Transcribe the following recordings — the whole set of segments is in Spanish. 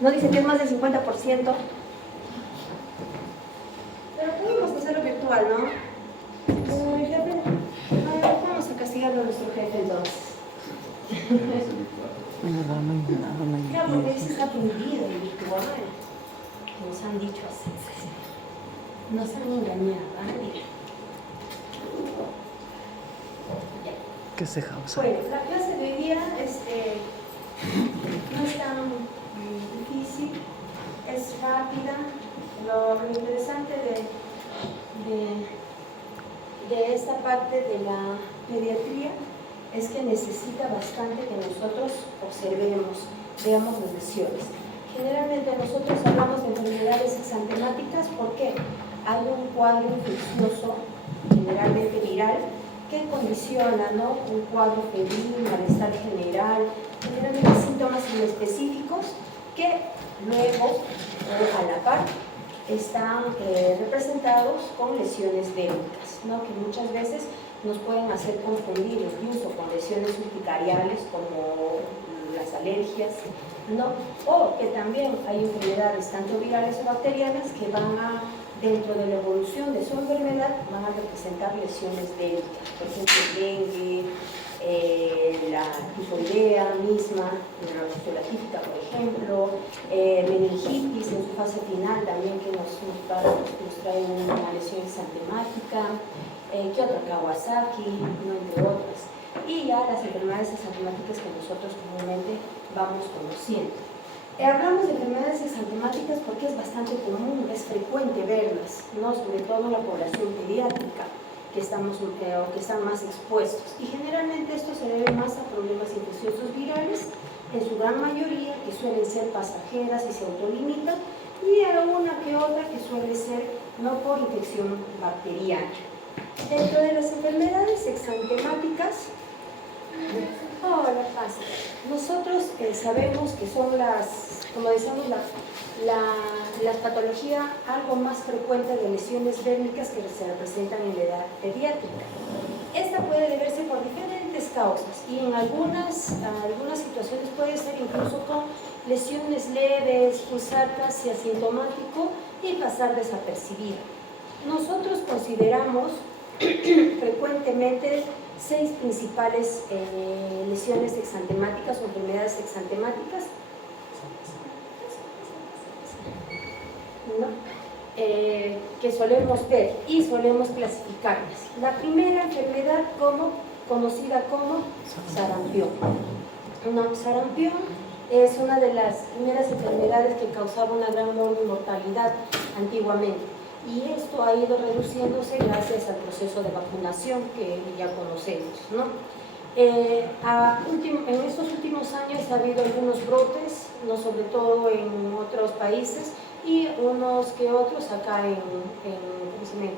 No dice que es más del 50%, pero podemos hacerlo virtual, ¿no? Jefe, vamos a castigarlo a nuestro jefe entonces. Ya, porque ese está prohibido el virtual. Nos han dicho así. Nos han engañado, ¿vale? ¿Qué se causa? Bueno, la clase de hoy día no es tan difícil, es rápida. Lo interesante de esta parte de la pediatría es que necesita bastante que nosotros observemos, veamos las lesiones. Generalmente nosotros hablamos de enfermedades exantemáticas porque hay un cuadro infeccioso, generalmente viral, que condiciona, ¿no?, un cuadro febril, malestar general, generalmente síntomas inespecíficos que luego, a la par, están representados con lesiones dérmicas, ¿no?, que muchas veces nos pueden hacer confundir incluso con lesiones urticariales como las alergias, ¿no?, o que también hay enfermedades tanto virales o bacterianas que van a, dentro de la evolución de su enfermedad, van a representar lesiones dérmicas, por ejemplo, dengue, la tifoidea misma, la típica, por ejemplo, meningitis en su fase final también, que nos trae una lesión exantemática, ¿qué otra? Kawasaki, ¿no?, entre otras. Y ya las enfermedades exantemáticas que nosotros comúnmente vamos conociendo. Hablamos de enfermedades exantemáticas porque es bastante común, es frecuente verlas, ¿no?, sobre todo en la población pediátrica, que están más expuestos. Y generalmente esto se debe más a problemas infecciosos virales, en su gran mayoría, que suelen ser pasajeras y se autolimitan, y a una que otra que suele ser no por infección bacteriana. Dentro de las enfermedades exantemáticas, nosotros sabemos que son como decíamos, la patología algo más frecuente de lesiones dérmicas que se representan en la edad pediátrica. Esta puede deberse por diferentes causas y en algunas situaciones puede ser incluso con lesiones leves, pulsar casi asintomático y pasar desapercibida. Nosotros consideramos frecuentemente 6 principales lesiones exantemáticas o enfermedades exantemáticas, ¿no?, que solemos ver y solemos clasificarlas. La primera enfermedad conocida como sarampión. Sarampión es una de las primeras enfermedades que causaba una gran mortalidad antiguamente. Y esto ha ido reduciéndose gracias al proceso de vacunación que ya conocemos, ¿no? En estos últimos años ha habido algunos brotes, no, sobre todo en otros países, y unos que otros acá en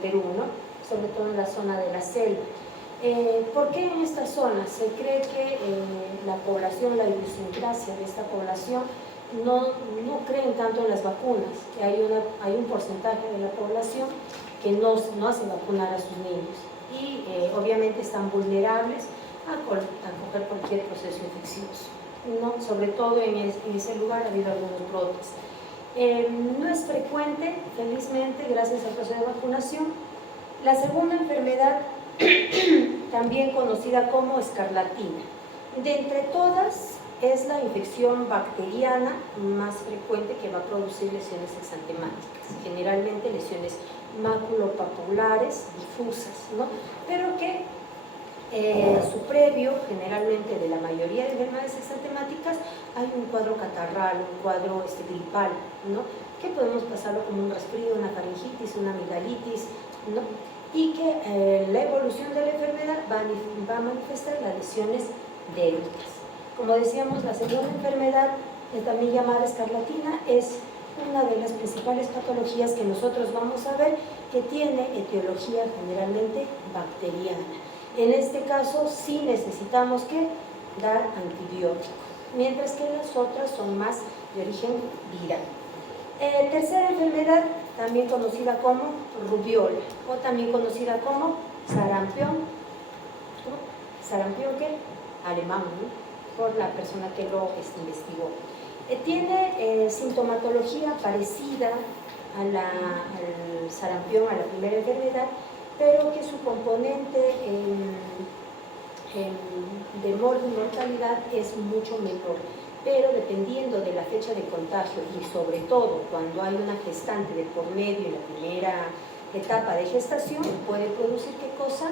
Perú, ¿no?, sobre todo en la zona de la selva. ¿Por qué en esta zona? Se cree que la población, la idiosincrasia de esta población, no creen tanto en las vacunas, que hay un porcentaje de la población que no hace vacunar a sus niños y obviamente están vulnerables a coger cualquier proceso infeccioso, ¿no? Sobre todo en ese lugar ha habido algunos brotes. No es frecuente, felizmente, gracias al proceso de vacunación. La segunda enfermedad, también conocida como escarlatina. De entre todas, es la infección bacteriana más frecuente que va a producir lesiones exantemáticas, generalmente lesiones maculopapulares difusas, ¿no?, pero que su previo, generalmente de la mayoría de enfermedades exantemáticas, hay un cuadro catarral, un cuadro gripal, ¿no?, que podemos pasarlo como un resfrío, una faringitis, una amigdalitis, ¿no?, y que la evolución de la enfermedad va a manifestar las lesiones dérmicas. Como decíamos, la segunda enfermedad, también llamada escarlatina, es una de las principales patologías que nosotros vamos a ver que tiene etiología generalmente bacteriana. En este caso sí necesitamos que dar antibiótico, mientras que las otras son más de origen viral. Tercera enfermedad, también conocida como rubiola, o también conocida como sarampión. ¿Sarampión qué? Alemán, ¿no? por la persona que lo investigó. Tiene sintomatología parecida al sarampión, a la primera enfermedad, pero que su componente de mortalidad es mucho menor. Pero dependiendo de la fecha de contagio y sobre todo cuando hay una gestante de por medio en la primera etapa de gestación, puede producir ¿qué cosa?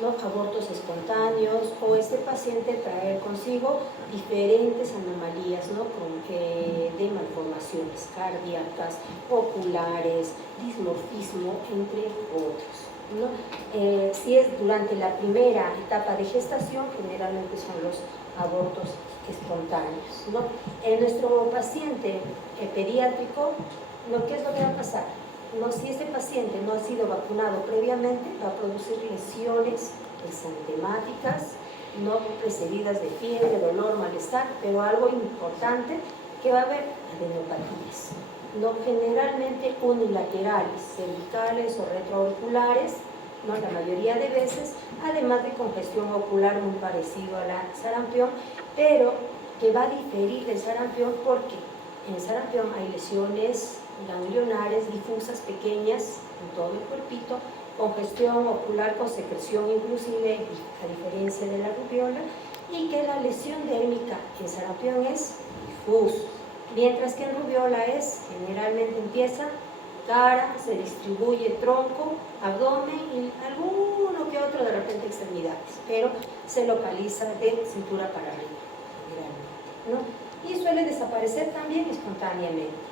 ¿No? Abortos espontáneos, o este paciente traer consigo diferentes anomalías, ¿no? De malformaciones cardíacas, oculares, dismorfismo, entre otros, ¿no? Si es durante la primera etapa de gestación, generalmente son los abortos espontáneos, ¿no? En nuestro paciente pediátrico, ¿no? ¿Qué es lo que va a pasar? No, si este paciente no ha sido vacunado previamente, va a producir lesiones exantemáticas, no precedidas de fiebre, dolor, malestar, pero algo importante, que va a haber adenopatías, no generalmente unilaterales, cervicales o retroauriculares, ¿no? La mayoría de veces, además de congestión ocular muy parecido a la sarampión, pero que va a diferir del sarampión porque en el sarampión hay lesiones ganglionares difusas pequeñas en todo el cuerpito, congestión ocular con secreción inclusive, a diferencia de la rubiola, y que la lesión dérmica en sarampión es difusa, mientras que en rubiola es, generalmente empieza cara, se distribuye tronco, abdomen y alguno que otro de repente extremidades, pero se localiza de cintura para arriba, generalmente, ¿no? Y suele desaparecer también espontáneamente.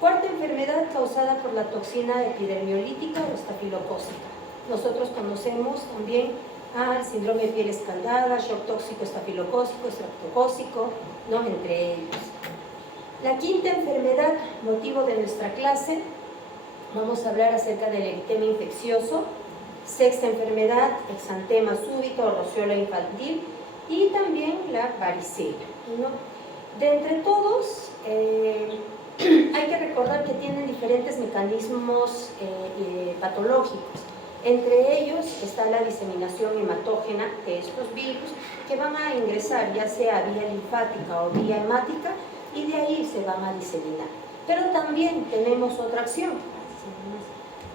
Cuarta enfermedad causada por la toxina epidermiolítica o estafilocócica. Nosotros conocemos también al síndrome de piel escaldada, shock tóxico estafilocócico, estreptocócico, ¿no? Entre ellos. La quinta enfermedad, motivo de nuestra clase, vamos a hablar acerca del eritema infeccioso. Sexta enfermedad, exantema súbito o rociola infantil, y también la varicela, ¿no? De entre todos, hay que recordar que tienen diferentes mecanismos patológicos. Entre ellos está la diseminación hematógena de estos virus que van a ingresar ya sea vía linfática o vía hemática, y de ahí se van a diseminar. Pero también tenemos otra acción,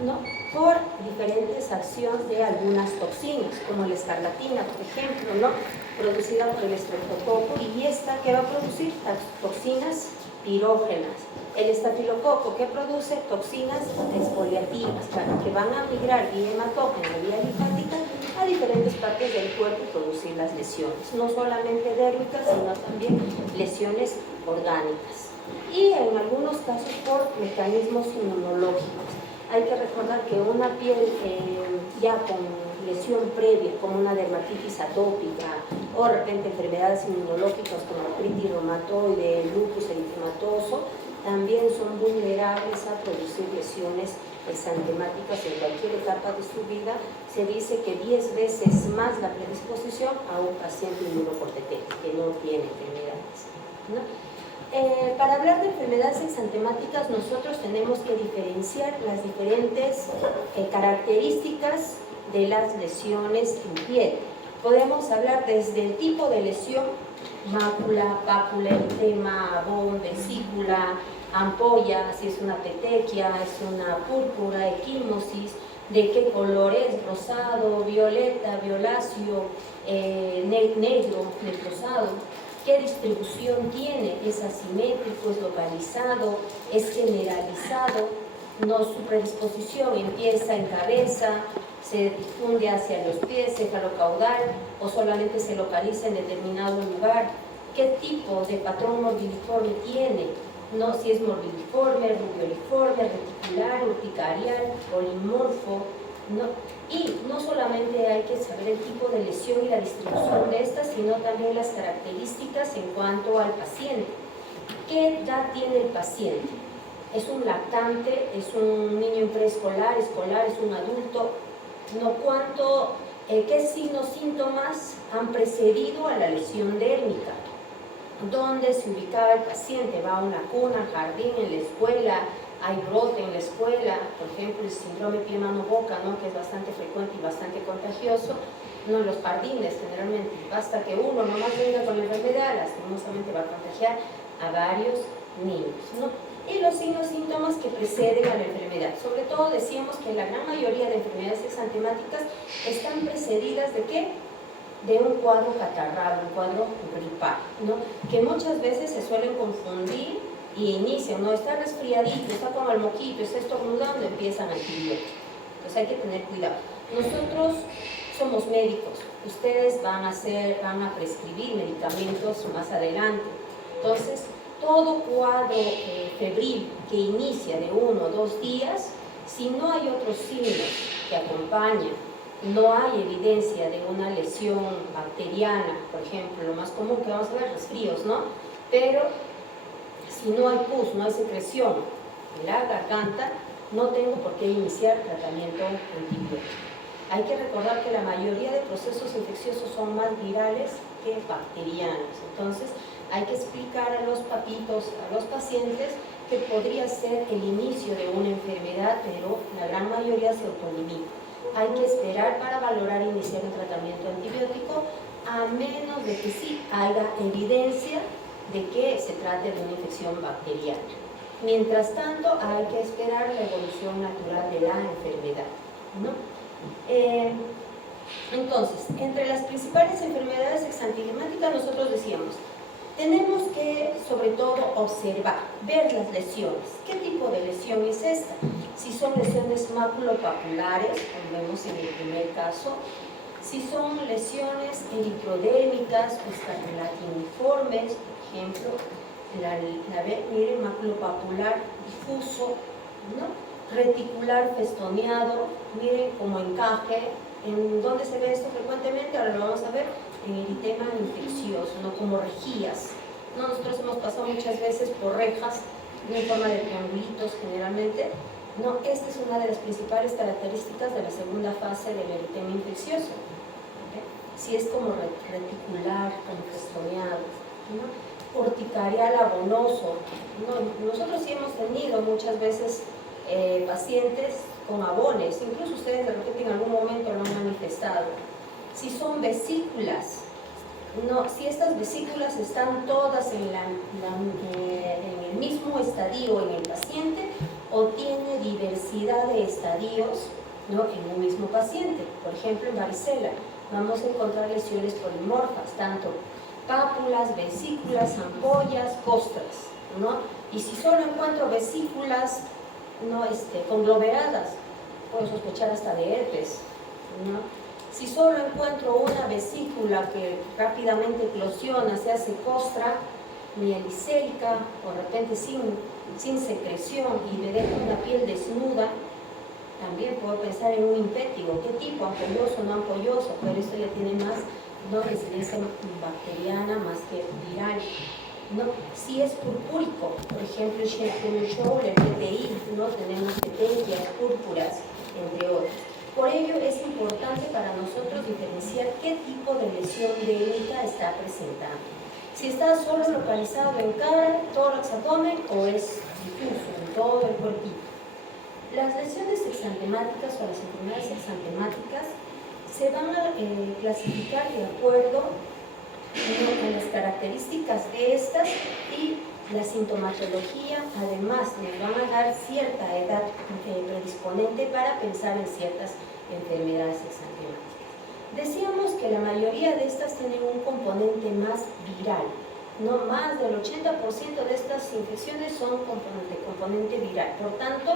¿no? Por diferentes acciones de algunas toxinas, como la escarlatina, por ejemplo, ¿no? Producida por el estreptococo, y esta que va a producir toxinas pirógenas. El estafilococo que produce toxinas exfoliativas, que van a migrar vía hematógena, vía linfática, a diferentes partes del cuerpo y producir las lesiones, no solamente dérmicas, sino también lesiones orgánicas. Y en algunos casos por mecanismos inmunológicos. Hay que recordar que una piel ya con lesión previa, como una dermatitis atópica o de repente enfermedades inmunológicas como artritis reumatoide, lupus eritematoso, también son vulnerables a producir lesiones exantemáticas en cualquier etapa de su vida. Se dice que 10 veces más la predisposición a un paciente inmunocortiquete que no tiene enfermedades, ¿no? Para hablar de enfermedades exantemáticas, nosotros tenemos que diferenciar las diferentes características de las lesiones en piel. Podemos hablar desde el tipo de lesión: mácula, pápula, eritema, abón, vesícula, ampolla, si es una petequia, es una púrpura, equimosis, de qué color es, rosado, violeta, violáceo, negro, necrosado. ¿Qué distribución tiene? ¿Es asimétrico, es localizado, es generalizado? No, su predisposición empieza en cabeza, se difunde hacia los pies, cefalocaudal, o solamente se localiza en determinado lugar. ¿Qué tipo de patrón morbilliforme tiene? No, si es morbilliforme, rubeoliforme, reticular, urticarial, polimorfo, ¿no? Y no solamente hay que saber el tipo de lesión y la distribución de estas, sino también las características en cuanto al paciente. ¿Qué edad tiene el paciente? ¿Es un lactante? ¿Es un niño en preescolar, escolar? ¿Es un adulto? ¿No? ¿Qué signos, síntomas han precedido a la lesión dérmica? ¿Dónde se ubicaba el paciente? ¿Va a una cuna, jardín, en la escuela? ¿Hay brote en la escuela? Por ejemplo, el síndrome pie-mano-boca, ¿no? Que es bastante frecuente y bastante contagioso, ¿no? En los jardines, generalmente, basta que uno nomás venga con la enfermedad lastimosamente va a contagiar a varios niños, ¿no? Y los signos y síntomas que preceden a la enfermedad. Sobre todo decíamos que la gran mayoría de enfermedades exantemáticas están precedidas ¿de qué? De un cuadro catarral, un cuadro gripal, ¿no? Que muchas veces se suelen confundir y inician, ¿no? Está resfriadito, está con el moquito, está estornudando, empiezan antibióticos. Entonces hay que tener cuidado. Nosotros somos médicos, ustedes van a prescribir medicamentos más adelante. Entonces, todo cuadro febril que inicia de 1 o 2 días, si no hay otros signos que acompañan, no hay evidencia de una lesión bacteriana, por ejemplo, lo más común que vamos a ver, resfríos, ¿no? Pero si no hay pus, no hay secreción en la garganta, no tengo por qué iniciar tratamiento antibiótico. Hay que recordar que la mayoría de procesos infecciosos son más virales que bacterianos. Entonces, hay que explicar a los papitos, a los pacientes, que podría ser el inicio de una enfermedad, pero la gran mayoría se autolimita. Hay que esperar para valorar iniciar un tratamiento antibiótico, a menos de que sí haya evidencia de que se trate de una infección bacteriana. Mientras tanto, hay que esperar la evolución natural de la enfermedad, ¿no? Entonces, entre las principales enfermedades exantemáticas, nosotros decíamos, tenemos que, sobre todo, observar, ver las lesiones. ¿Qué tipo de lesión es esta? Si son lesiones maculopapulares, como vemos en el primer caso, si son lesiones eritrodérmicas o escarlatiniformes, por ejemplo, miren, maculopapular difuso, ¿no? Reticular festoneado, miren como encaje. ¿En dónde se ve esto frecuentemente? Ahora lo vamos a ver en eritema infeccioso, ¿no? Como rejillas, ¿no? Nosotros hemos pasado muchas veces por rejas en forma de triangulitos generalmente, ¿no? Esta es una de las principales características de la segunda fase del eritema infeccioso, ¿okay? Si es como reticular, como festoneado, ¿no? Urticarial abonoso, ¿no? Nosotros sí hemos tenido muchas veces pacientes con abones, incluso ustedes de repente en algún momento lo han manifestado. Si son vesículas, no, si estas vesículas están todas en el mismo estadio en el paciente, o tiene diversidad de estadios, ¿no? En un mismo paciente. Por ejemplo, en varicela vamos a encontrar lesiones polimorfas, tanto pápulas, vesículas, ampollas, costras, ¿no? Y si solo encuentro vesículas, ¿no? Conglomeradas, puedo sospechar hasta de herpes, ¿no? Si solo encuentro una vesícula que rápidamente eclosiona, se hace costra, mielicérica, o de repente sin secreción y me deja una piel desnuda, también puedo pensar en un impétigo. ¿Qué tipo? Ampolloso, no ampolloso, pero esto ya tiene más, ¿no? Residencia bacteriana más que viral, ¿no? Si es purpúrico, por ejemplo, el Schellkemel-Schouler, PTI, ¿no? Tenemos petequias, púrpuras, entre otros. Por ello es importante para nosotros diferenciar qué tipo de lesión délica está presentando. Si está solo localizado en cara, tórax, abdomen, o es difuso en todo el cuerpito. Las lesiones exantemáticas o las enfermedades exantemáticas se van a clasificar de acuerdo a las características de estas y la sintomatología. Además nos van a dar cierta edad predisponente para pensar en ciertas enfermedades exantemáticas. Decíamos que la mayoría de estas tienen un componente más viral, no más del 80% de estas infecciones son componente viral, por tanto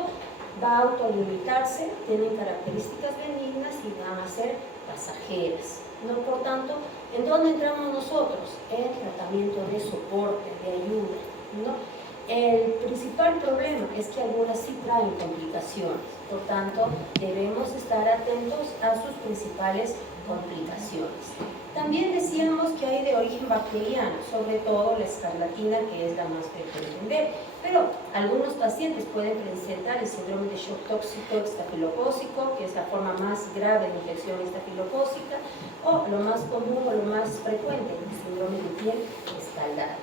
va a autolimitarse, tienen características benignas y van a ser pasajeras, ¿no? Por tanto, ¿en dónde entramos nosotros? En tratamiento de soporte, de ayuda, ¿no? El principal problema es que algunas sí traen complicaciones, por tanto debemos estar atentos a sus principales complicaciones. También decíamos que hay de origen bacteriano, sobre todo la escarlatina, que es la más frecuente en ver, pero algunos pacientes pueden presentar el síndrome de shock tóxico estafilocócico, que es la forma más grave de infección estafilocócica, o lo más común o lo más frecuente, el síndrome de piel escaldada.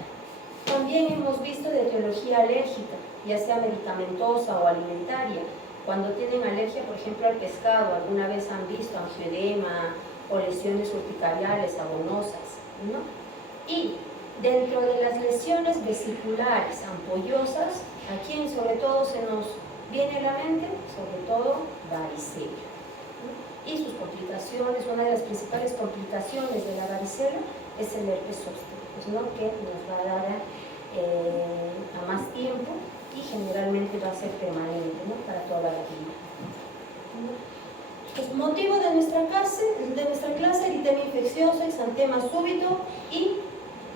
También hemos visto de etiología alérgica, ya sea medicamentosa o alimentaria. Cuando tienen alergia, por ejemplo, al pescado, alguna vez han visto angioedema o lesiones urticariales abonosas, ¿no? Y Dentro de las lesiones vesiculares ampollosas, ¿a quién sobre todo se nos viene a la mente? Sobre todo varicela. Y sus complicaciones, una de las principales complicaciones de la varicela es el herpes zóster, pues, ¿no? Que nos va a dar a más tiempo y generalmente va a ser permanente, ¿no? Para toda la vida. Pues, motivo de nuestra clase, eritema infeccioso, exantema súbito y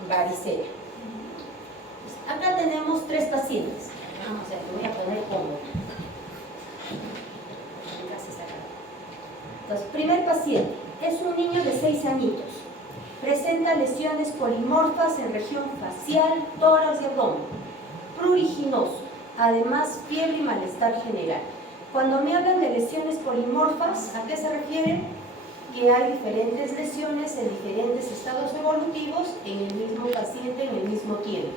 varicela. Pues, acá tenemos 3 pacientes. Vamos a ver, me voy a poner cómodo. Entonces, primer paciente es un niño de 6 añitos. Presenta lesiones polimorfas en región facial, tórax y abdomen. Pruriginoso. Además, fiebre y malestar general. Cuando me hablan de lesiones polimorfas, ¿a qué se refiere? Que hay diferentes lesiones en diferentes estados evolutivos en el mismo paciente en el mismo tiempo,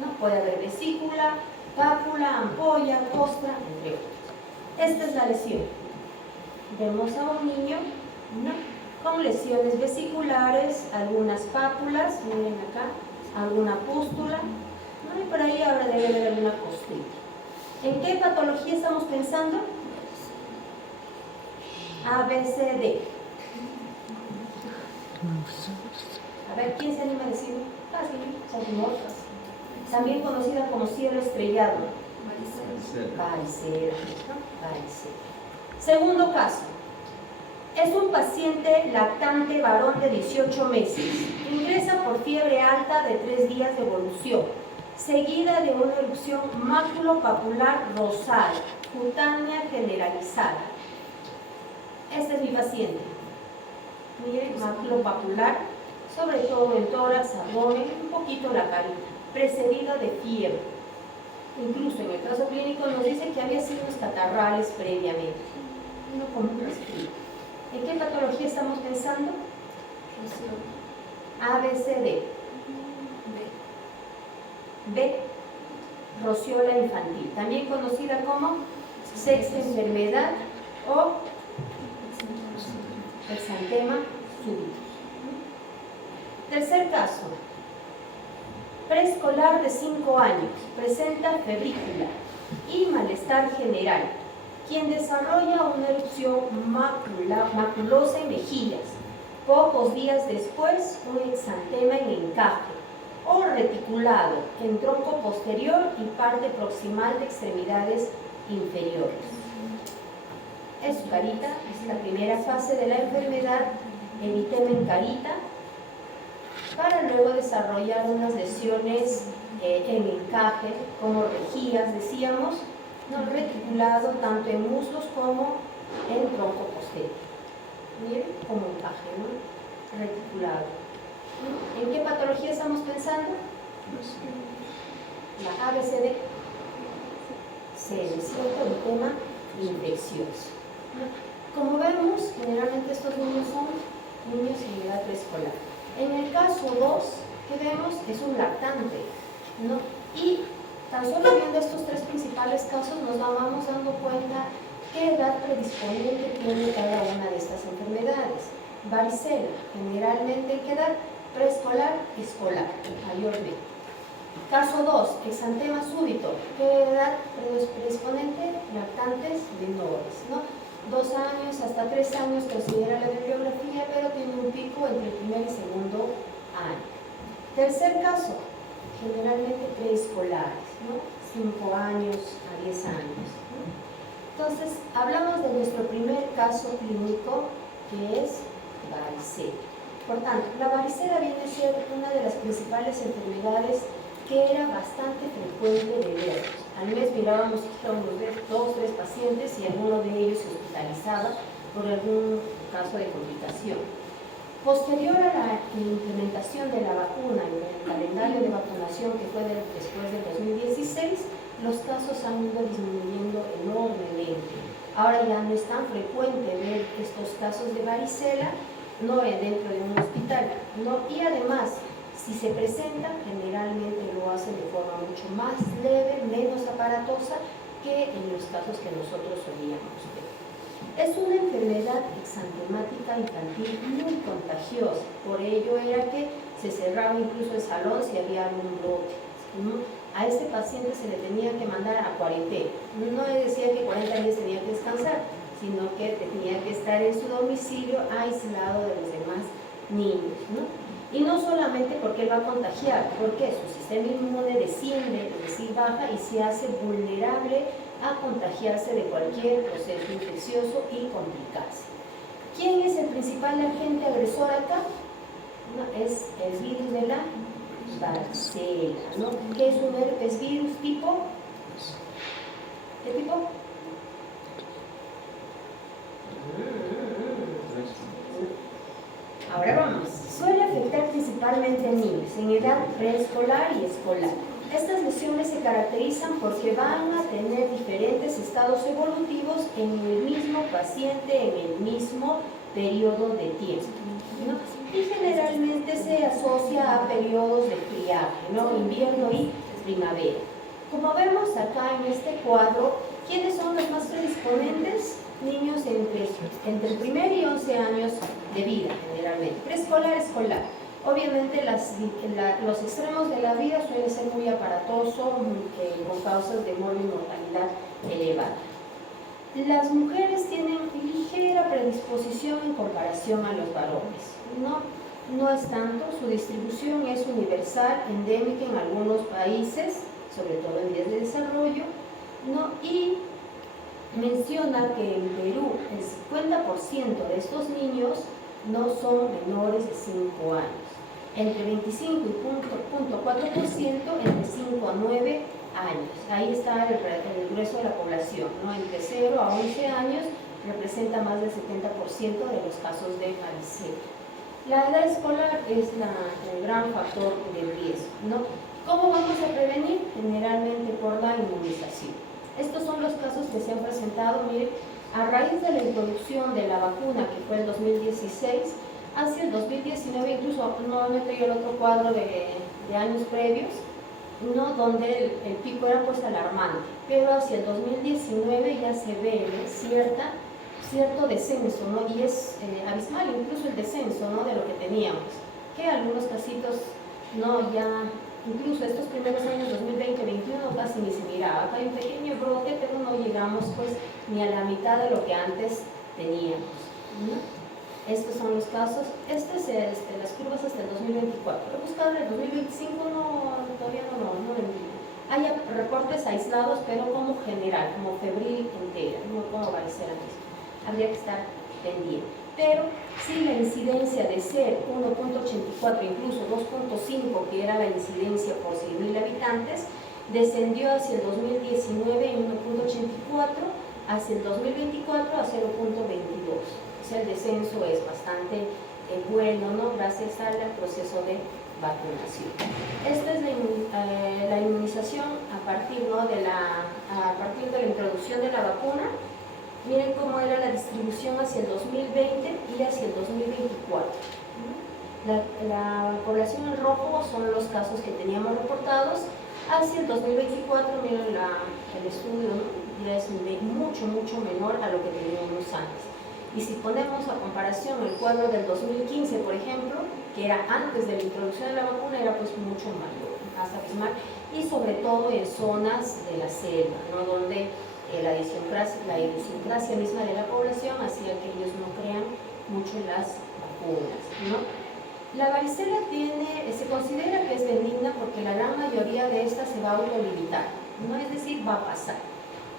¿no? Puede haber vesícula, pápula, ampolla, costra, entre otros. Esta es la lesión. Vemos a un niño, ¿no? Con lesiones vesiculares, algunas pápulas, miren acá, alguna pústula, ¿no? Y por ahí ahora debe haber alguna costrita. ¿En qué patología estamos pensando? A, B, C, D. A ver, ¿quién se anima a decir? Polimorfas. También conocida como cielo estrellado. Varicela. Segundo caso. Es un paciente lactante varón de 18 meses. Ingresa por fiebre alta de 3 días de evolución, seguida de una erupción maculopapular rosada, cutánea generalizada. Este es mi paciente. Miren, maculopapular, sobre todo en tórax, abdomen, un poquito la carita, precedido de fiebre. Incluso en el caso clínico nos dice que había signos catarrales previamente. No como un resfrío. ¿En qué patología estamos pensando? A, B, C, D. B. Rociola infantil, también conocida como sexta enfermedad o exantema súbito. Tercer caso. Preescolar de 5 años, presenta febrícula y malestar general, quien desarrolla una erupción maculosa en mejillas. Pocos días después, un exantema en encaje o reticulado en tronco posterior y parte proximal de extremidades inferiores. Es su carita, es la primera fase de la enfermedad, eritema en carita, para luego desarrollar unas lesiones en encaje, como rejillas, decíamos, no reticulado tanto en muslos como en tronco posterior. Miren, como encaje, ¿no? Reticulado. ¿En qué patología estamos pensando? La ABCD. C, ¿cierto? El tema infeccioso. Como vemos, generalmente estos niños son niños en edad preescolar. En el caso 2, que vemos, es un lactante, ¿no? Y tan solo viendo estos 3 principales casos nos vamos dando cuenta qué edad predisponente tiene cada una de estas enfermedades. Varicela, generalmente, ¿qué edad? Preescolar, escolar, mayormente. Caso 2, exantema súbito, ¿qué edad predisponente? Lactantes menores, ¿no? 2 años hasta 3 años considera la bibliografía, pero tiene un pico entre el primer y segundo año. Tercer caso, generalmente preescolares, ¿no? 5 años a 10 años, ¿no? Entonces, hablamos de nuestro primer caso clínico, que es varicela. Por tanto, la varicela viene a ser una de las principales enfermedades que era bastante frecuente de ver. Al mes mirábamos que íbamos a ver 2 o 3 pacientes y alguno de ellos se hospitalizaba por algún caso de complicación. Posterior a la implementación de la vacuna en el calendario de vacunación que fue después del 2016, los casos han ido disminuyendo enormemente. Ahora ya no es tan frecuente ver estos casos de varicela, no dentro de un hospital, ¿no? Y además, si se presenta, generalmente lo hacen de forma mucho más leve, menos aparatosa que en los casos que nosotros solíamos ver. Es una enfermedad exantemática infantil muy contagiosa, por ello era que se cerraba incluso el salón si había algún brote, ¿no? A este paciente se le tenía que mandar a cuarentena. No le decía que 40 días tenía que descansar, sino que tenía que estar en su domicilio aislado de los demás niños, ¿no? Y no solamente porque él va a contagiar, porque su sistema inmune desciende, es decir, baja y se hace vulnerable a contagiarse de cualquier proceso infeccioso y complicarse. ¿Quién es el principal agente agresor acá? No, es el virus de la varicela, ¿no? ¿Qué es un herpes virus tipo? ¿Qué tipo? Ahora vamos. Suele afectar principalmente a niños en edad preescolar y escolar. Estas lesiones se caracterizan porque van a tener diferentes estados evolutivos en el mismo paciente en el mismo periodo de tiempo, ¿no? Y generalmente se asocia a periodos de friaje, ¿no? Invierno y primavera. Como vemos acá en este cuadro, ¿quiénes son los más predisponentes? Niños entre el primer y 11 años de vida, generalmente. Preescolar, escolar. Obviamente los extremos de la vida suelen ser muy aparatosos, con causas de mortalidad elevada. Las mujeres tienen ligera predisposición en comparación a los varones, no es tanto, su distribución es universal, endémica en algunos países, sobre todo en vías de desarrollo, ¿no? Y menciona que en Perú el 50% de estos niños no son menores de 5 años. Entre 25 y 0.4% entre 5 a 9 años. Ahí está el grueso de la población, ¿no? Entre 0 a 11 años representa más del 70% de los casos de varicela. La edad escolar es el gran factor de riesgo, ¿no? ¿Cómo vamos a prevenir? Generalmente por la inmunización. Estos son los casos que se han presentado, miren, a raíz de la introducción de la vacuna, que fue en 2016, hacia el 2019, incluso nuevamente yo el otro cuadro de años previos, ¿no? Donde el pico era pues alarmante, pero hacia el 2019 ya se ve, ¿no? cierto descenso, ¿no? Y es abismal incluso el descenso, ¿no? De lo que teníamos, que algunos casitos, ¿no? Ya incluso estos primeros años 2020-2021 casi ni se miraba. Acá hay un pequeño brote, pero no llegamos pues ni a la mitad de lo que antes teníamos, ¿no? Estos son los casos. Estas es las curvas hasta el 2024. He buscado en el 2025, todavía no lo entiendo. Hay reportes aislados, pero como general, como febril entera, no como varicela mismo. Habría que estar pendiente. Pero si la incidencia de ser 1.84, incluso 2.5, que era la incidencia por 100.000 habitantes, descendió hacia el 2019 en 1.84, hacia el 2024 a 0.22. O sea, el descenso es bastante bueno, ¿no? Gracias al proceso de vacunación. Esta es la inmunización a partir de la introducción de la vacuna. Miren cómo era la distribución hacia el 2020 y hacia el 2024. La población en rojo son los casos que teníamos reportados. Hacia el 2024, miren el estudio, ¿no? Ya es mucho menor a lo que teníamos antes. Y si ponemos a comparación el cuadro del 2015, por ejemplo, que era antes de la introducción de la vacuna, era pues mucho mayor, más abismal, y sobre todo en zonas de la selva, ¿no? Donde la idiosincrasia misma de la población hacía que ellos no crean mucho en las vacunas, ¿no? La varicela se considera que es benigna porque la gran mayoría de estas se va a autolimitar, ¿no? Es decir, va a pasar.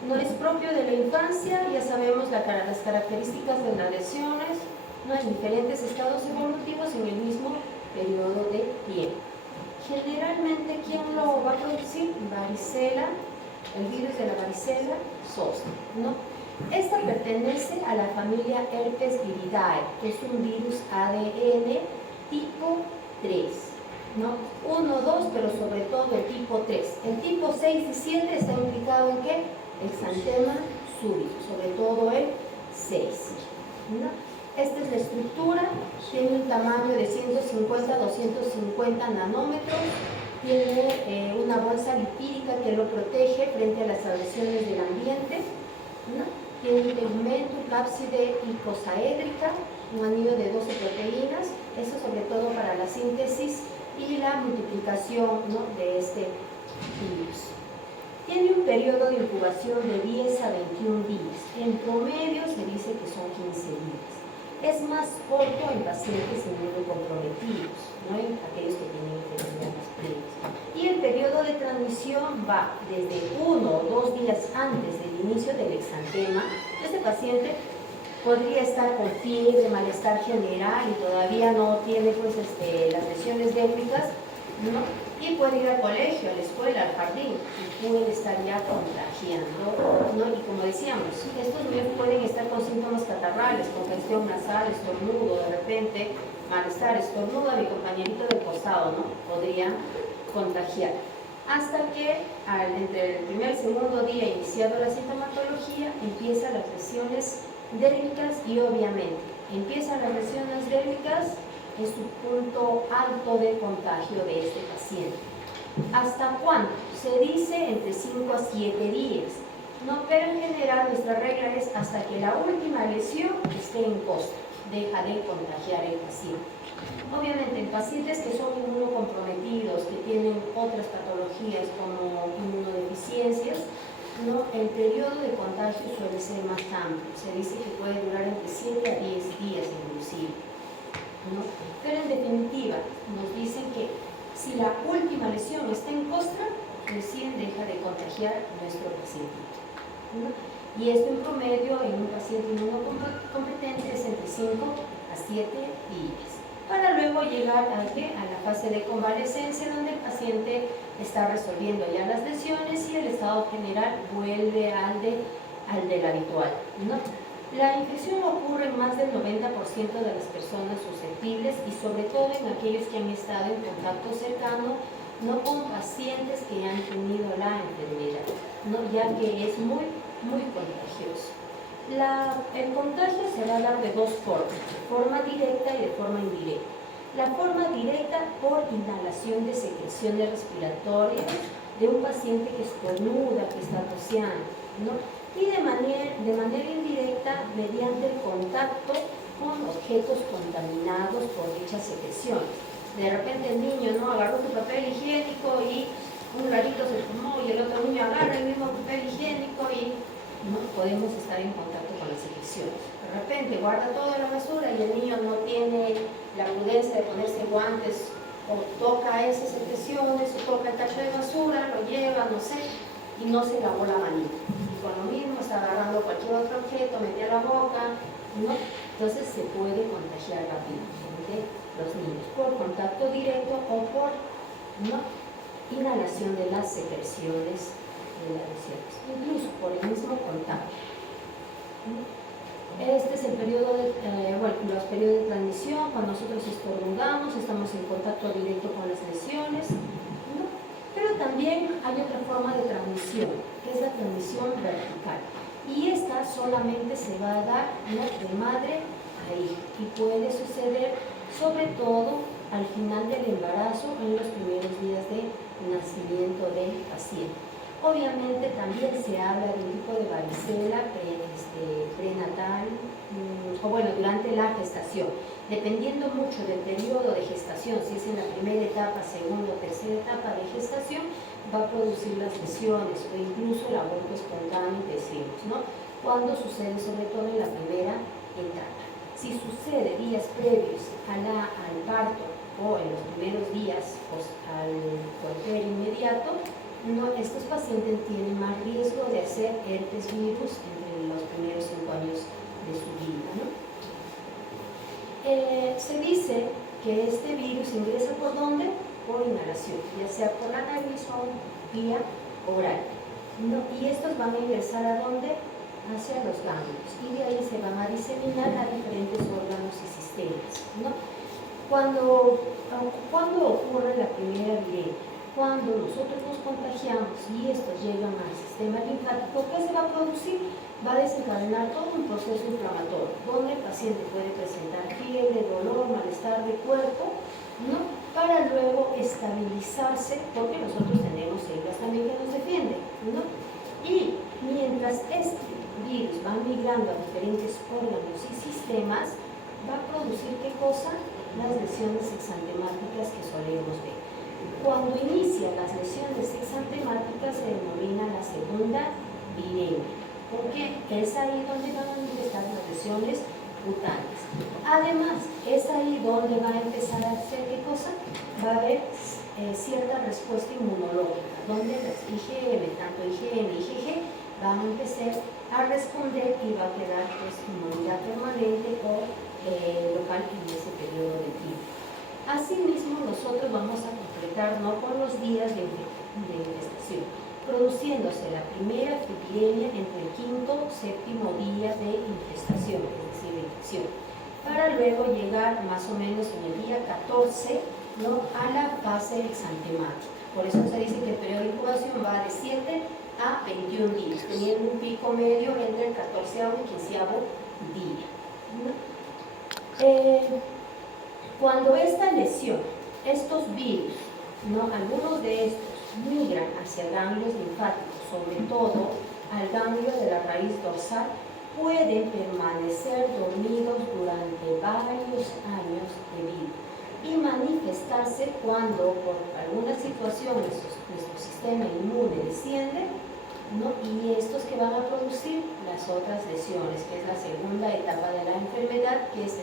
No es propio de la infancia, ya sabemos las características de las lesiones, ¿no? En diferentes estados evolutivos en el mismo periodo de tiempo. Generalmente, ¿quién lo va a producir? Varicela, el virus de la varicela zoster, ¿no? Esta pertenece a la familia Herpes viridae, que es un virus ADN tipo 3, ¿no? 1, 2, pero sobre todo el tipo 3. El tipo 6 y 7 está implicado en ¿qué? Exantema súbito, sobre todo el 6, ¿no? Esta es la estructura, tiene un tamaño de 150 a 250 nanómetros, tiene una bolsa lipídica que lo protege frente a las agresiones del ambiente, ¿no? Tiene un tegumento, cápside icosaédrica, un anillo de 12 proteínas, eso sobre todo para la síntesis y la multiplicación, ¿no?, de este virus. Tiene un periodo de incubación de 10 a 21 días. En promedio se dice que son 15 días. Es más corto en pacientes inmunocomprometidos, ¿no?, en aquellos que tienen enfermedades previas. Y el periodo de transmisión va desde 1 o 2 días antes del inicio del exantema. Este paciente podría estar con fiebre, malestar general y todavía no tiene pues, las lesiones dérmicas, ¿no?, y puede ir al colegio, a la escuela, al jardín y puede estar ya contagiando, ¿no? Y como decíamos, estos niños pueden estar con síntomas catarrales, congestión nasal, estornudo, de repente malestar, estornudo a mi compañerito del costado, ¿no?, podría contagiar. Hasta que entre el primer y segundo día iniciado la sintomatología empiezan las lesiones dérmicas y obviamente empiezan las lesiones dérmicas en su punto alto de contagio de este paciente. ¿Hasta cuándo? Se dice entre 5 a 7 días, ¿no? Pero en general nuestra regla es hasta que la última lesión esté en costa, deja de contagiar el paciente. Obviamente en pacientes que son inmunocomprometidos, que tienen otras patologías como inmunodeficiencias, ¿no?, el periodo de contagio suele ser más amplio. Se dice que puede durar entre 7 a 10 días inclusive, ¿no? Pero en definitiva nos dicen que si la última lesión está en costra, recién deja de contagiar nuestro paciente, ¿no? Y esto en promedio en un paciente inmunocompetente es entre 5 a 7 días, para luego llegar a la fase de convalecencia, donde el paciente está resolviendo ya las lesiones y el estado general vuelve al del habitual, ¿no? La infección ocurre en más del 90% de las personas susceptibles y sobre todo en aquellos que han estado en contacto cercano, no con pacientes que han tenido la enfermedad, ¿no?, ya que es muy, muy contagioso. El contagio se va a dar de dos formas, de forma directa y de forma indirecta. La forma directa por inhalación de secreciones respiratorias de un paciente que estornuda, que está toseando, ¿no?, y de manera indirecta mediante el contacto con objetos contaminados por dichas secreciones. De repente el niño, ¿no?, agarró su papel higiénico y un gatito se fumó y el otro niño agarra el mismo papel higiénico y no podemos estar en contacto con las secreciones. De repente guarda toda la basura y el niño no tiene la prudencia de ponerse guantes o toca esas secreciones o toca el tacho de basura, lo lleva, no sé, y no se lavó la manita. Y con lo mismo está agarrando cualquier otro objeto, mete a la boca, ¿no? Entonces se puede contagiar rápidamente los niños por contacto directo o por, ¿no?, inhalación de las secreciones de las lesiones, incluso por el mismo contacto. Este es el periodo los periodos de transmisión. Cuando nosotros estornudamos, estamos en contacto directo con las lesiones, ¿no? Pero también hay otra forma de transmisión, que es la transmisión vertical. Y esta solamente se va a dar, ¿no?, de madre a hijo y puede suceder sobre todo al final del embarazo, en los primeros días de nacimiento del paciente. Obviamente también se habla de un tipo de varicela prenatal, o bueno, durante la gestación, dependiendo mucho del periodo de gestación. Si es en la primera etapa, segunda o tercera etapa de gestación, va a producir las lesiones o incluso el aborto espontáneo, decimos, ¿no?, cuando sucede sobre todo en la primera etapa. Si sucede días previos al parto o en los primeros días al puerperio inmediato, ¿no?, estos pacientes tienen más riesgo de hacer herpes virus entre los primeros 5 años de su vida, ¿no? Se dice que este virus ingresa ¿por dónde? Por inhalación, ya sea por la nariz o vía oral, ¿no? Y estos van a ingresar ¿a dónde? Hacia los ganglios, y de ahí se van a diseminar a diferentes órganos y sistemas, ¿no? Cuando ocurre la primera viremia, cuando nosotros nos contagiamos y estos llegan al sistema linfático, ¿qué se va a producir? Va a desencadenar todo un proceso inflamatorio, donde el paciente puede presentar fiebre, dolor, malestar de cuerpo, ¿no?, para luego estabilizarse, porque nosotros tenemos células también que nos defienden, ¿no? Y mientras este virus va migrando a diferentes órganos y sistemas, va a producir ¿qué cosa? las lesiones exantemáticas que solemos ver. Cuando inician las lesiones exantemáticas se denomina la segunda viremia, porque es ahí donde van a manifestar las lesiones cutáneas. Además, es ahí donde va a empezar a hacer ¿qué cosa? Va a haber cierta respuesta inmunológica, donde las IgM, tanto IgM y IgG, van a empezar a responder y va a quedar pues, inmunidad permanente o local en ese periodo de tiempo. Asimismo, nosotros vamos a completar no con los días de infestación, produciéndose la primera epidemia entre el quinto y séptimo día de infestación, es decir, de infección, para luego llegar más o menos en el día 14, ¿no?, a la fase exantemática. Por eso se dice que el periodo de incubación va de 7 a 21 días, teniendo un pico medio entre el 14º y 15º día, ¿no? Cuando esta lesión, estos virus, ¿no?, algunos de estos migran hacia ganglios linfáticos, sobre todo al ganglio de la raíz dorsal, pueden permanecer dormidos durante varios años de vida y manifestarse cuando por alguna situación nuestro sistema inmune desciende, ¿no?, y estos que van a producir las otras lesiones, que es la segunda etapa de la enfermedad, que es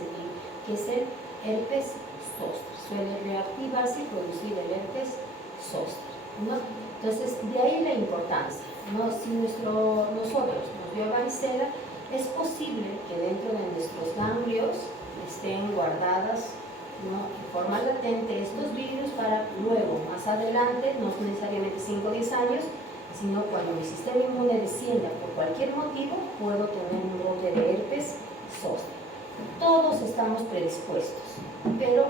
el herpes zóster. Suele reactivarse y producir el herpes zóster, ¿no? Entonces, de ahí la importancia, ¿no? Si nosotros nos dio varicela, es posible que dentro de nuestros ganglios estén guardadas, ¿no?, en forma latente estos virus para luego, más adelante, no necesariamente 5 o 10 años, sino cuando mi sistema inmune descienda por cualquier motivo, puedo tener un brote de herpes zóster. Todos estamos predispuestos, pero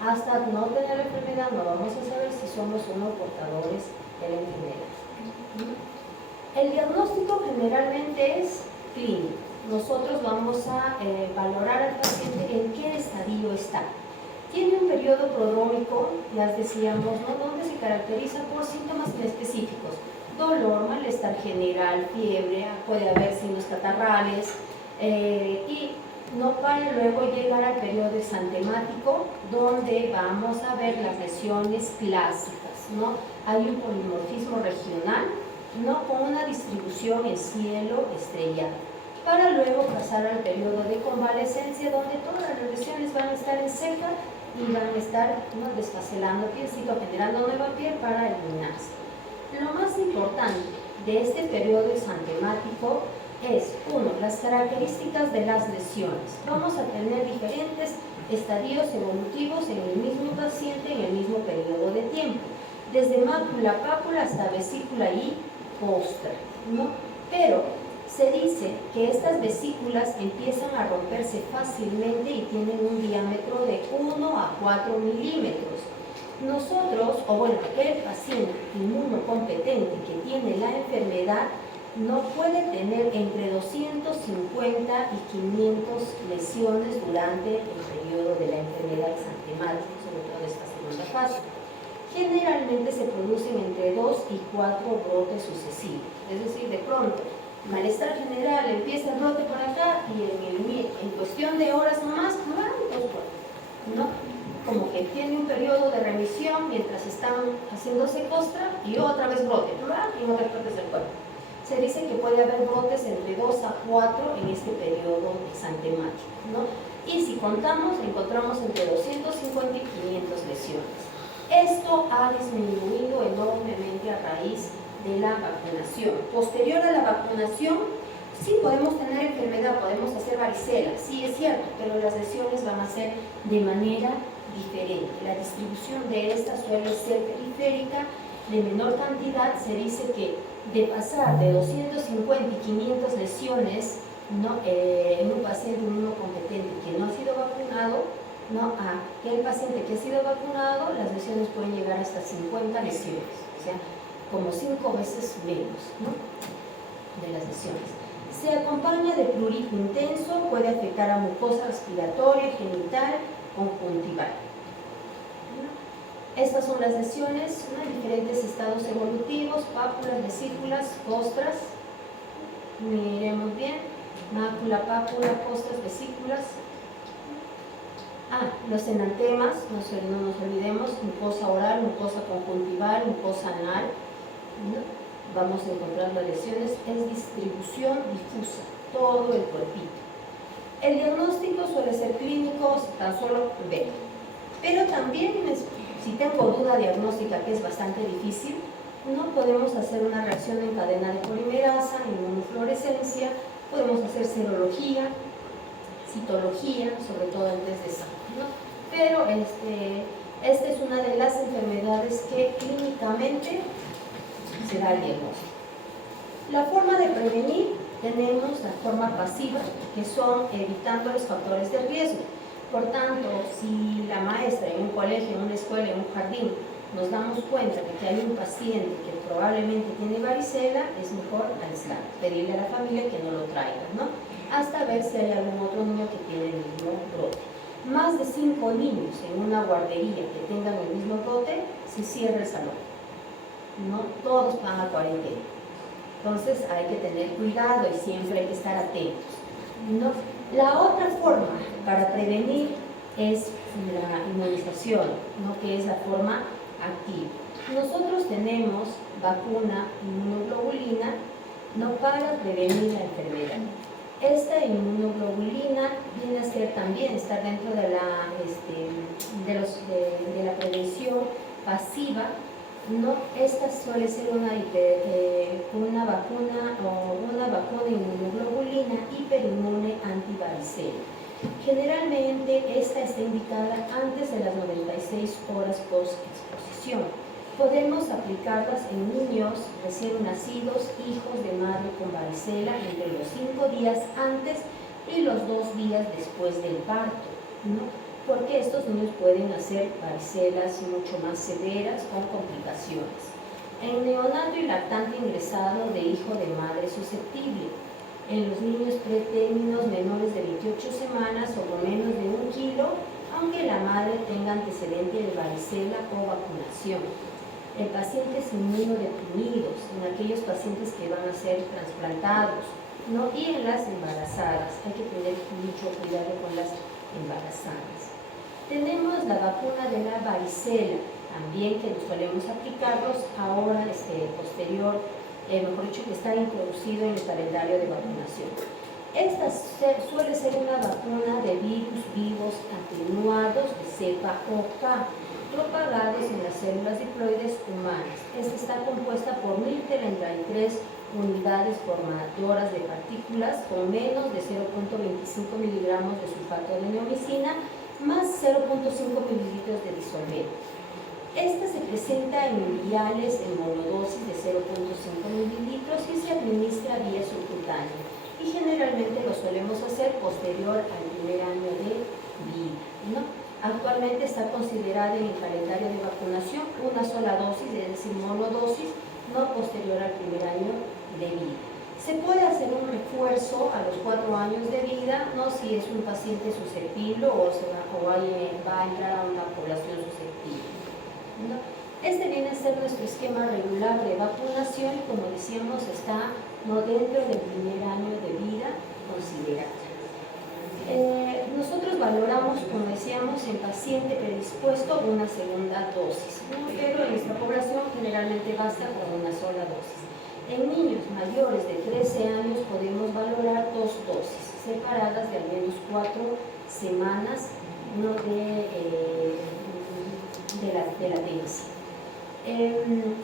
hasta no tener la enfermedad no vamos a saber si somos o no portadores de la enfermedad. El diagnóstico generalmente es clínico. Nosotros vamos a valorar al paciente en qué estadio está. Tiene un periodo prodrómico, ya decíamos, ¿no?, donde se caracteriza por síntomas específicos: dolor, malestar general, fiebre, puede haber signos catarrales, y no para luego llegar al periodo exantemático, donde vamos a ver las lesiones clásicas, ¿no? Hay un polimorfismo regional, ¿no?, con una distribución en cielo estrellado, para luego pasar al periodo de convalescencia, donde todas las lesiones van a estar en seca y van a estar, ¿no?, desfacelando pielcito, generando nueva piel para eliminarse. Lo más importante de este periodo exantemático es, 1, las características de las lesiones. Vamos a tener diferentes estadios evolutivos en el mismo paciente en el mismo periodo de tiempo, desde mácula, pápula hasta vesícula y costra, ¿no? Pero se dice que estas vesículas empiezan a romperse fácilmente y tienen un diámetro de 1 a 4 milímetros. Nosotros, o bueno, aquel paciente inmunocompetente que tiene la enfermedad, no puede tener entre 250 y 500 lesiones durante el periodo de la enfermedad exantemática, sobre todo esta segunda fase. Generalmente se producen entre 2 y 4 brotes sucesivos, es decir, de pronto, malestar general, empieza el brote por acá y en cuestión de horas nomás, dos brotes, ¿no? Como que tiene un periodo de remisión mientras están haciéndose costra y otra vez brote, y en otras partes del cuerpo. Se dice que puede haber brotes entre 2 a 4 en este periodo exantemático, ¿no? Y si contamos, encontramos entre 250 y 500 lesiones. Esto ha disminuido enormemente a raíz de la vacunación. Posterior a la vacunación, sí podemos tener enfermedad, podemos hacer varicela, sí es cierto, pero las lesiones van a ser de manera diferente. La distribución de estas suele ser periférica, de menor cantidad. Se dice que de pasar de 250 y 500 lesiones, ¿no?, en un paciente inmunocompetente que no ha sido vacunado, ¿no?, a aquel paciente que ha sido vacunado, las lesiones pueden llegar hasta 50 lesiones, o sea, como 5 veces menos, ¿no?, de las lesiones. Se acompaña de prurito intenso, puede afectar a mucosa respiratoria, genital, conjuntival. Estas son las lesiones, ¿no?, en diferentes estados evolutivos: pápulas, vesículas, costras. Miremos bien: mácula, pápula, costras, vesículas. Los enantemas, no nos olvidemos, mucosa oral, mucosa conjuntival, mucosa anal, ¿no? Vamos a encontrar las lesiones, es distribución difusa, todo el cuerpito. El diagnóstico suele ser clínico, tan solo ver. Pero también, si tengo duda diagnóstica, que es bastante difícil, no podemos hacer una reacción en cadena de polimerasa, inmunofluorescencia, podemos hacer serología, citología, sobre todo en test de sangre, ¿no? Pero esta es una de las enfermedades que clínicamente se da el diagnóstico. La forma de prevenir, tenemos la forma pasiva, que son evitando los factores de riesgo. Por tanto, si la maestra en un colegio, en una escuela, en un jardín, nos damos cuenta de que hay un paciente que probablemente tiene varicela, es mejor aislar, pedirle a la familia que no lo traiga, ¿no? Hasta ver si hay algún otro niño que tiene el mismo brote. Más de 5 niños en una guardería que tengan el mismo brote, se cierra el salón. No todos van a cuarentena. Entonces hay que tener cuidado y siempre hay que estar atentos, ¿no? La otra forma para prevenir es la inmunización, ¿no? Que es la forma activa. Nosotros tenemos vacuna inmunoglobulina, ¿no? Para prevenir la enfermedad. Esta inmunoglobulina viene a ser también, estar dentro de la prevención pasiva, ¿no? Esta suele ser una vacuna inmunoglobulina hiperinmune antivaricela. Generalmente esta está indicada antes de las 96 horas post-exposición. Podemos aplicarlas en niños recién nacidos, hijos de madre con varicela, entre los 5 días antes y los 2 días después del parto, ¿no? Porque estos niños pueden hacer varicelas mucho más severas con complicaciones. En neonato y lactante ingresado de hijo de madre susceptible. En los niños pretérminos menores de 28 semanas o con menos de 1 kilo, aunque la madre tenga antecedente de varicela o vacunación. En pacientes inmunodeprimidos, en aquellos pacientes que van a ser trasplantados, ¿no? Y en las embarazadas. Hay que tener mucho cuidado con las embarazadas. Tenemos la vacuna de la varicela, también que solemos aplicarlos ahora, posterior, mejor dicho, que está introducido en el calendario de vacunación. Esta suele ser una vacuna de virus vivos atenuados de cepa OK, propagados en las células diploides humanas. Esta está compuesta por 1033 unidades formadoras de partículas con menos de 0.25 miligramos de sulfato de neomicina más 0.5 mililitros de disolvente. Esta se presenta en viales en monodosis de 0.5 mililitros y se administra vía subcutánea. Y generalmente lo solemos hacer posterior al primer año de vida, ¿no? Actualmente está considerada en el calendario de vacunación una sola dosis, es decir, monodosis, no posterior al primer año de vida. Se puede hacer un refuerzo a los 4 años de vida, no si es un paciente susceptible o va a entrar a una población susceptible, ¿no? Este viene a ser nuestro esquema regular de vacunación y, como decíamos, está no dentro del primer año de vida considerado. Nosotros valoramos, como decíamos, en paciente predispuesto una segunda dosis, ¿no? Pero en nuestra población generalmente basta con una sola dosis. En niños mayores de 13 años podemos valorar 2 dosis, separadas de al menos 4 semanas, ¿no? de latencia.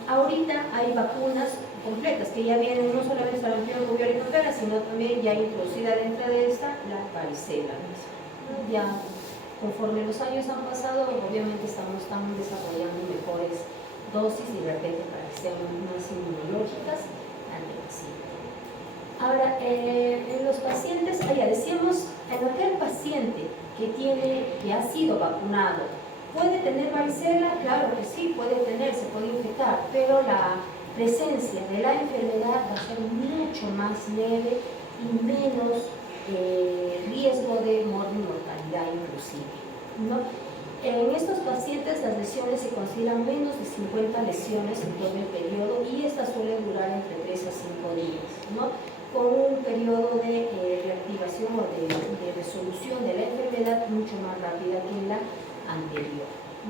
Ahorita hay vacunas completas que ya vienen no solamente sarampión, rubiola y rubéola, sino también ya introducida dentro de esta la varicela, ¿no? Ya conforme los años han pasado, obviamente estamos desarrollando mejores dosis y de repente para que sean más inmunológicas ante el paciente. Ahora, en los pacientes, ya decíamos, en aquel paciente que ha sido vacunado, ¿puede tener varicela? Claro que sí, se puede infectar, pero la presencia de la enfermedad va a ser mucho más leve y menos riesgo de mortalidad inclusive, ¿no? En estos pacientes las lesiones se consideran menos de 50 lesiones en todo el periodo y estas suelen durar entre 3 a 5 días, ¿no? Con un periodo de reactivación o de resolución de la enfermedad mucho más rápida que en la anterior,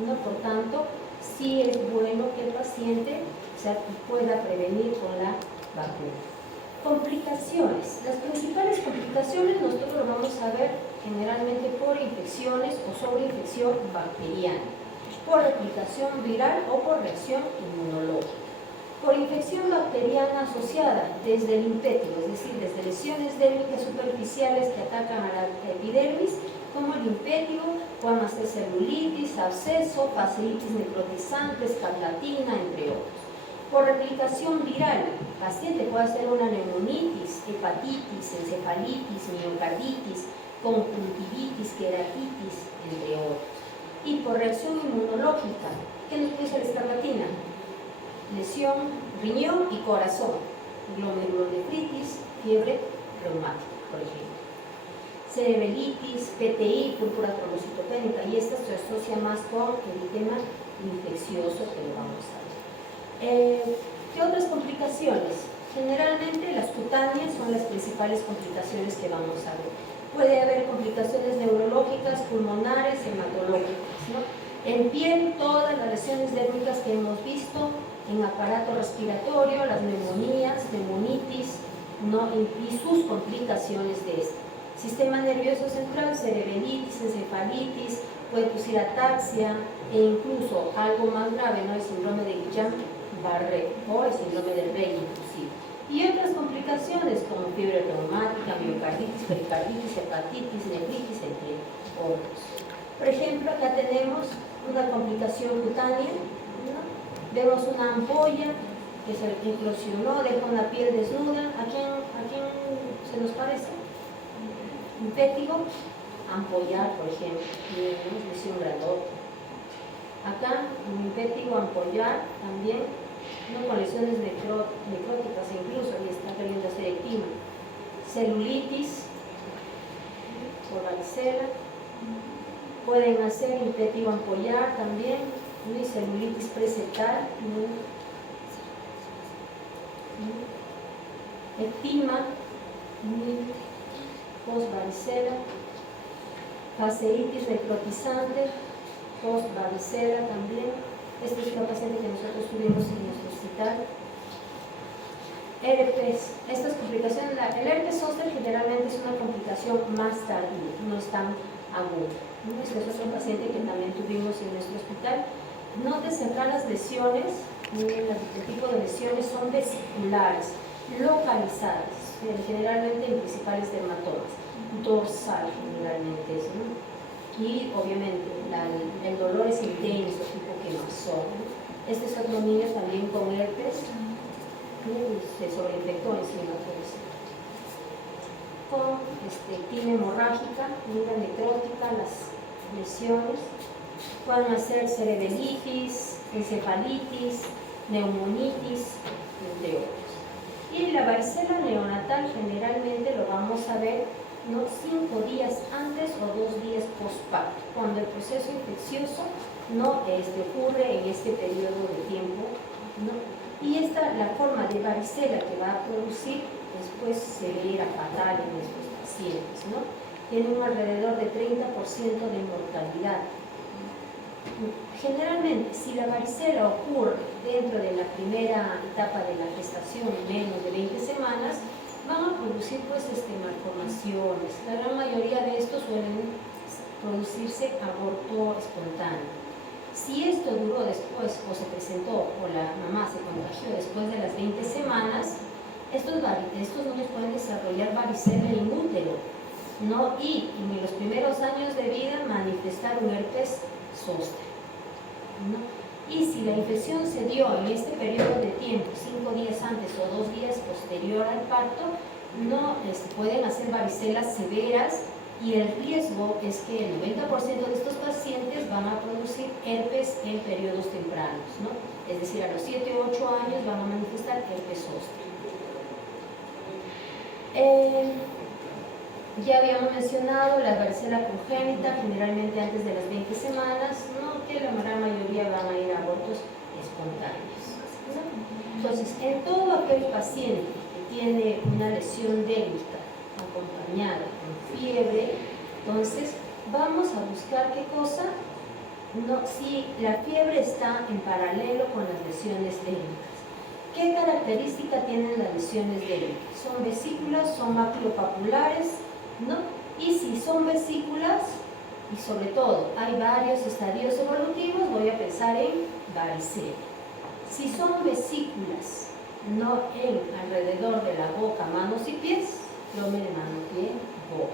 ¿no? Por tanto, sí es bueno que el paciente se pueda prevenir con la vacuna. Complicaciones. Las principales complicaciones nosotros lo vamos a ver generalmente por infecciones o sobreinfección bacteriana, por replicación viral o por reacción inmunológica. Por infección bacteriana asociada desde el impétigo, es decir, desde lesiones dérmicas superficiales que atacan a la epidermis, como el impétigo, pueden ser celulitis, absceso, fasciitis necrotizante, escarlatina, entre otros. Por replicación viral, el paciente puede hacer una neumonitis, hepatitis, encefalitis, miocarditis, conjuntivitis, queratitis, entre otros. Y por reacción inmunológica, ¿qué nos puede ser la escarlatina? Lesión, riñón y corazón, glomerulonefritis, fiebre reumática, por ejemplo. Cerebelitis, PTI, púrpura trombocitopénica, y esta se asocia más con el tema infeccioso que lo vamos a ver. ¿Qué otras complicaciones? Generalmente las cutáneas son las principales complicaciones que vamos a ver. Puede haber complicaciones neurológicas, pulmonares, hematológicas, ¿no? En piel, todas las lesiones dérmicas que hemos visto, en aparato respiratorio, las neumonías, neumonitis, ¿no? Y sus complicaciones de este. Sistema nervioso central, cerebelitis, encefalitis, puede producir ataxia e incluso algo más grave, ¿no? El síndrome de Guillain-Barré o el síndrome de Rey inclusive. Y otras complicaciones como fiebre reumática, miocarditis, pericarditis, hepatitis, nefritis, entre otros. Por ejemplo, acá tenemos una complicación cutánea, ¿no? Vemos una ampolla que se eclosionó, deja una piel desnuda. ¿A quién se nos parece? Impétigo, ampollar, por ejemplo, y una lesión grandota. Acá, un impétigo, ampollar, también, ¿no? Con lesiones necróticas, incluso, y está queriendo hacer ectima. Celulitis, por varicela, pueden hacer impétigo, ampollar también, ¿no? Y celulitis preseptal, ¿no? Ectima, post-varicela, fasciitis necrotizante, post-varicela también. Esta es una paciente que nosotros tuvimos en nuestro hospital. Herpes, estas complicaciones, el herpes zóster generalmente es una complicación más tardía, no es tan aguda. Este es otro paciente que también tuvimos en nuestro hospital. Nótese acá las lesiones, el tipo de lesiones son vesiculares, localizadas, generalmente en principales dermatomas, dorsal generalmente es, ¿no? Y obviamente el dolor es intenso, tipo quemazón, ¿no? Este es otro niño también con herpes, se sobreinfectó encima por eso. Con tina hemorrágica, tina necrótica, las lesiones pueden hacer cerebelitis, encefalitis, neumonitis, entre otros. Y la varicela neonatal generalmente lo vamos a ver, ¿no? 5 días antes o 2 días postparto, cuando el proceso infeccioso no ocurre en este periodo de tiempo, ¿no? Y la forma de varicela que va a producir después severa, fatal en estos pacientes, ¿no? Tiene un alrededor de 30% de mortalidad. Generalmente, si la varicela ocurre dentro de la primera etapa de la gestación, menos de 20 semanas, van a producir malformaciones. La gran mayoría de estos suelen producirse aborto espontáneo. Si esto duró después o se presentó o la mamá se contagió después de las 20 semanas, estos niños pueden desarrollar varicela in útero, ¿no? Y en los primeros años de vida manifestar un herpes zóster, ¿no? Y si la infección se dio en este periodo de tiempo, 5 días antes o 2 días posterior al parto, no pueden hacer varicelas severas, y el riesgo es que el 90% de estos pacientes van a producir herpes en periodos tempranos, ¿no? Es decir, a los 7 o 8 años van a manifestar herpes zóster. Ya habíamos mencionado la varicela congénita, generalmente antes de las 20 semanas, ¿no? Que la gran mayoría van a ir a abortos espontáneos, ¿no? Entonces, en todo aquel paciente que tiene una lesión dérmica acompañada con fiebre, entonces vamos a buscar qué cosa, no, si la fiebre está en paralelo con las lesiones dérmicas. ¿Qué característica tienen las lesiones dérmicas? ¿Son vesículas? ¿Son maculopapulares? ¿No? Y si son vesículas, y sobre todo hay varios estadios evolutivos, voy a pensar en varicela. Si son vesículas, no en alrededor de la boca, manos y pies, lome de mano, pie, boca.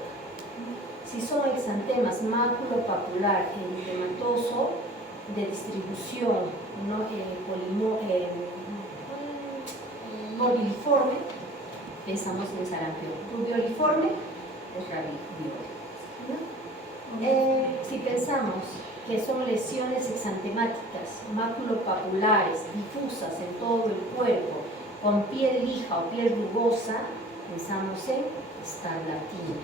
Si son exantemas maculopapular e eritematoso de distribución, ¿no? Rubioliforme, pensamos en sarampión. Rubioliforme es rabiola, ¿no? Si pensamos que son lesiones exantemáticas, maculopapulares, difusas en todo el cuerpo, con piel lija o piel rugosa, pensamos en escarlatina,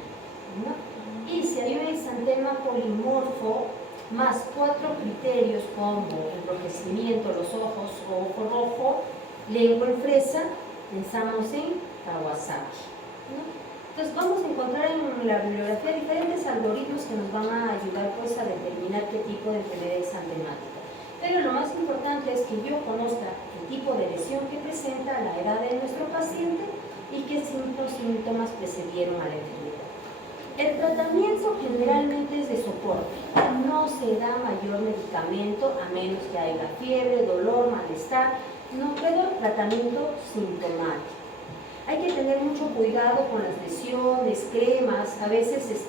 ¿no? Y si hay un exantema polimorfo, más 4 criterios como enrojecimiento de los ojos o ojo rojo, lengua en fresa, pensamos en Kawasaki, ¿no? Entonces vamos a encontrar en la bibliografía diferentes algoritmos que nos van a ayudar pues a determinar qué tipo de enfermedad exantemática. Pero lo más importante es que yo conozca el tipo de lesión que presenta, la edad de nuestro paciente y qué síntomas precedieron a la enfermedad. El tratamiento generalmente es de soporte, no se da mayor medicamento a menos que haya fiebre, dolor, malestar, no, pero tratamiento sintomático. Hay que tener mucho cuidado con las lesiones, cremas, a veces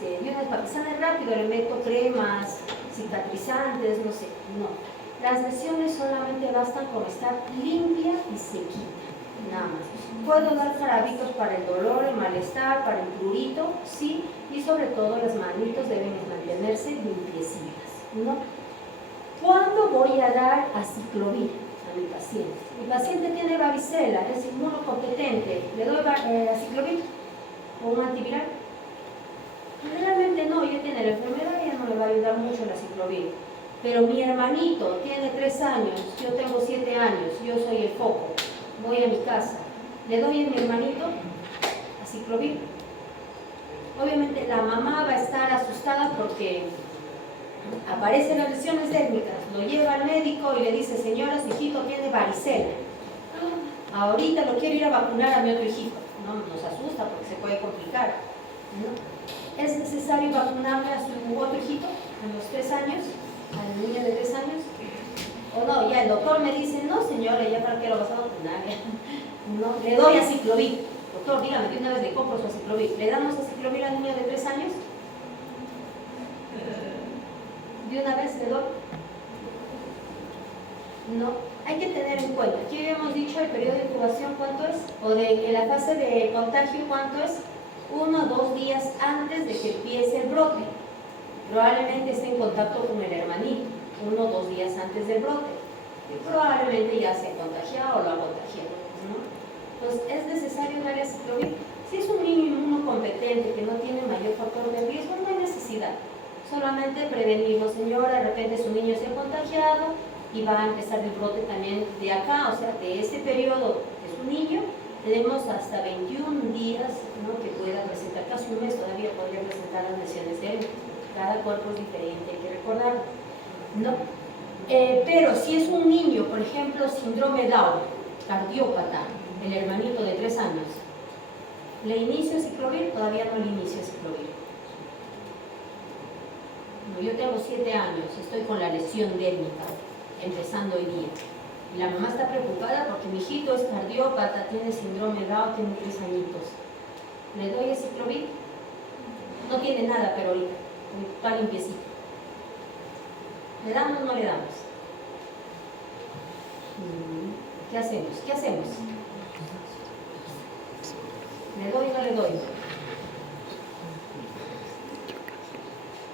para que sane rápido le meto cremas, cicatrizantes, no sé, no. Las lesiones solamente bastan con estar limpia y sequita, nada más. Puedo dar jarabitos para el dolor, el malestar, para el prurito, sí, y sobre todo las manitos deben mantenerse limpiecitas, ¿no? ¿Cuándo voy a dar aciclovir a mi paciente? Mi paciente tiene varicela, es inmunocompetente, ¿le doy aciclovir o un antiviral? Generalmente no, ya tiene la enfermedad y ya no le va a ayudar mucho el aciclovir. Pero mi hermanito tiene 3 años, yo tengo 7 años, yo soy el foco, voy a mi casa, le doy a mi hermanito aciclovir. Obviamente la mamá va a estar asustada porque aparecen las lesiones dérmicas, lo lleva al médico y le dice, señora, su hijito tiene varicela. Ahorita lo quiero ir a vacunar a mi otro hijito. No, nos asusta porque se puede complicar, ¿no? ¿Es necesario vacunarle a su otro hijito a los 3 años? ¿A la niña de 3 años? O no, ya el doctor me dice, no señora, ya para qué lo vas a vacunar. No, le doy aciclovir. Doctor, dígame, de una vez le compro su aciclovir. ¿Le damos aciclovir al niño de 3 años? ¿De una vez le doy? No, hay que tener en cuenta. Aquí habíamos dicho el periodo de incubación, ¿cuánto es? O de la fase de contagio, ¿cuánto es? 1 o 2 días antes de que empiece el brote. Probablemente esté en contacto con el hermanito 1 o 2 días antes del brote. Y probablemente ya se ha contagiado o lo ha contagiado, ¿no? Entonces, ¿es necesario darle aciclovir? Si es un niño inmunocompetente que no tiene mayor factor de riesgo, no hay necesidad. Solamente prevenirlo, señora, de repente su niño se ha contagiado y va a empezar el brote también de acá, o sea, de este periodo de su niño, tenemos hasta 21 días, ¿no? Que pueda presentar, casi un mes todavía podría presentar las lesiones de él. Cada cuerpo es diferente, hay que recordarlo, ¿no? Pero si es un niño, por ejemplo, síndrome Down, cardiópata, el hermanito de 3 años, ¿le inicio aciclovir? Todavía no le inicio aciclovir. No, yo tengo 7 años, estoy con la lesión dérmica, empezando hoy día. Y la mamá está preocupada porque mi hijito es cardiópata, tiene síndrome Down, tiene 3 añitos. ¿Le doy aciclovir? No tiene nada, pero ahorita, está limpiecito. ¿Le damos o no le damos? ¿Qué hacemos? ¿Qué hacemos? ¿Le doy o no le doy?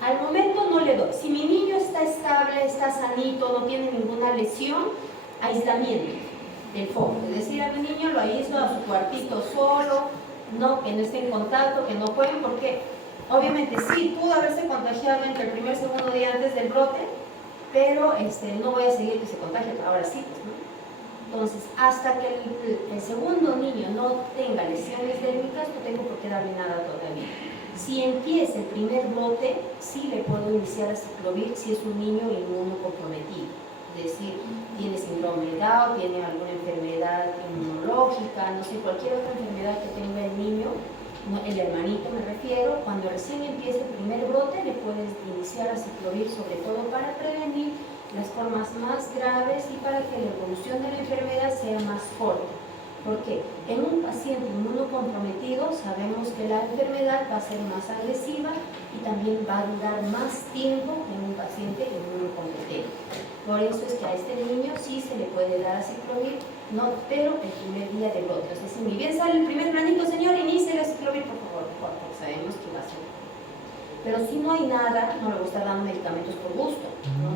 Al momento no le doy. Si mi niño está estable, está sanito, no tiene ninguna lesión, aislamiento del foco. Es decir, a mi niño lo aíslo a su cuartito solo, no, que no esté en contacto, que no jueguen, porque Obviamente sí pudo haberse contagiado entre el primer y segundo día antes del brote, pero no voy a seguir que se contagie, pero ahora sí, pues, ¿no? Entonces, hasta que el segundo niño no tenga lesiones dérmicas, no tengo por qué darle nada todavía. Si empieza el primer brote, sí le puedo iniciar aciclovir si es un niño inmunocomprometido. Es decir, tiene síndrome de Down, tiene alguna enfermedad inmunológica, no sé, cualquier otra enfermedad que tenga el niño, el hermanito me refiero, cuando recién empieza el primer brote le puedes iniciar aciclovir, sobre todo para prevenir las formas más graves y para que la evolución de la enfermedad sea más corta. Porque en un paciente inmunocomprometido sabemos que la enfermedad va a ser más agresiva y también va a durar más tiempo que en un paciente inmunocompetente. Por eso es que a este niño sí se le puede dar aciclovir, no, pero el primer día de brote. O sea, si muy bien sale el primer granito, señor, inicie el aciclovir, por favor, porque sabemos que va a ser. Pero si no hay nada, no le voy a estar dando medicamentos por gusto,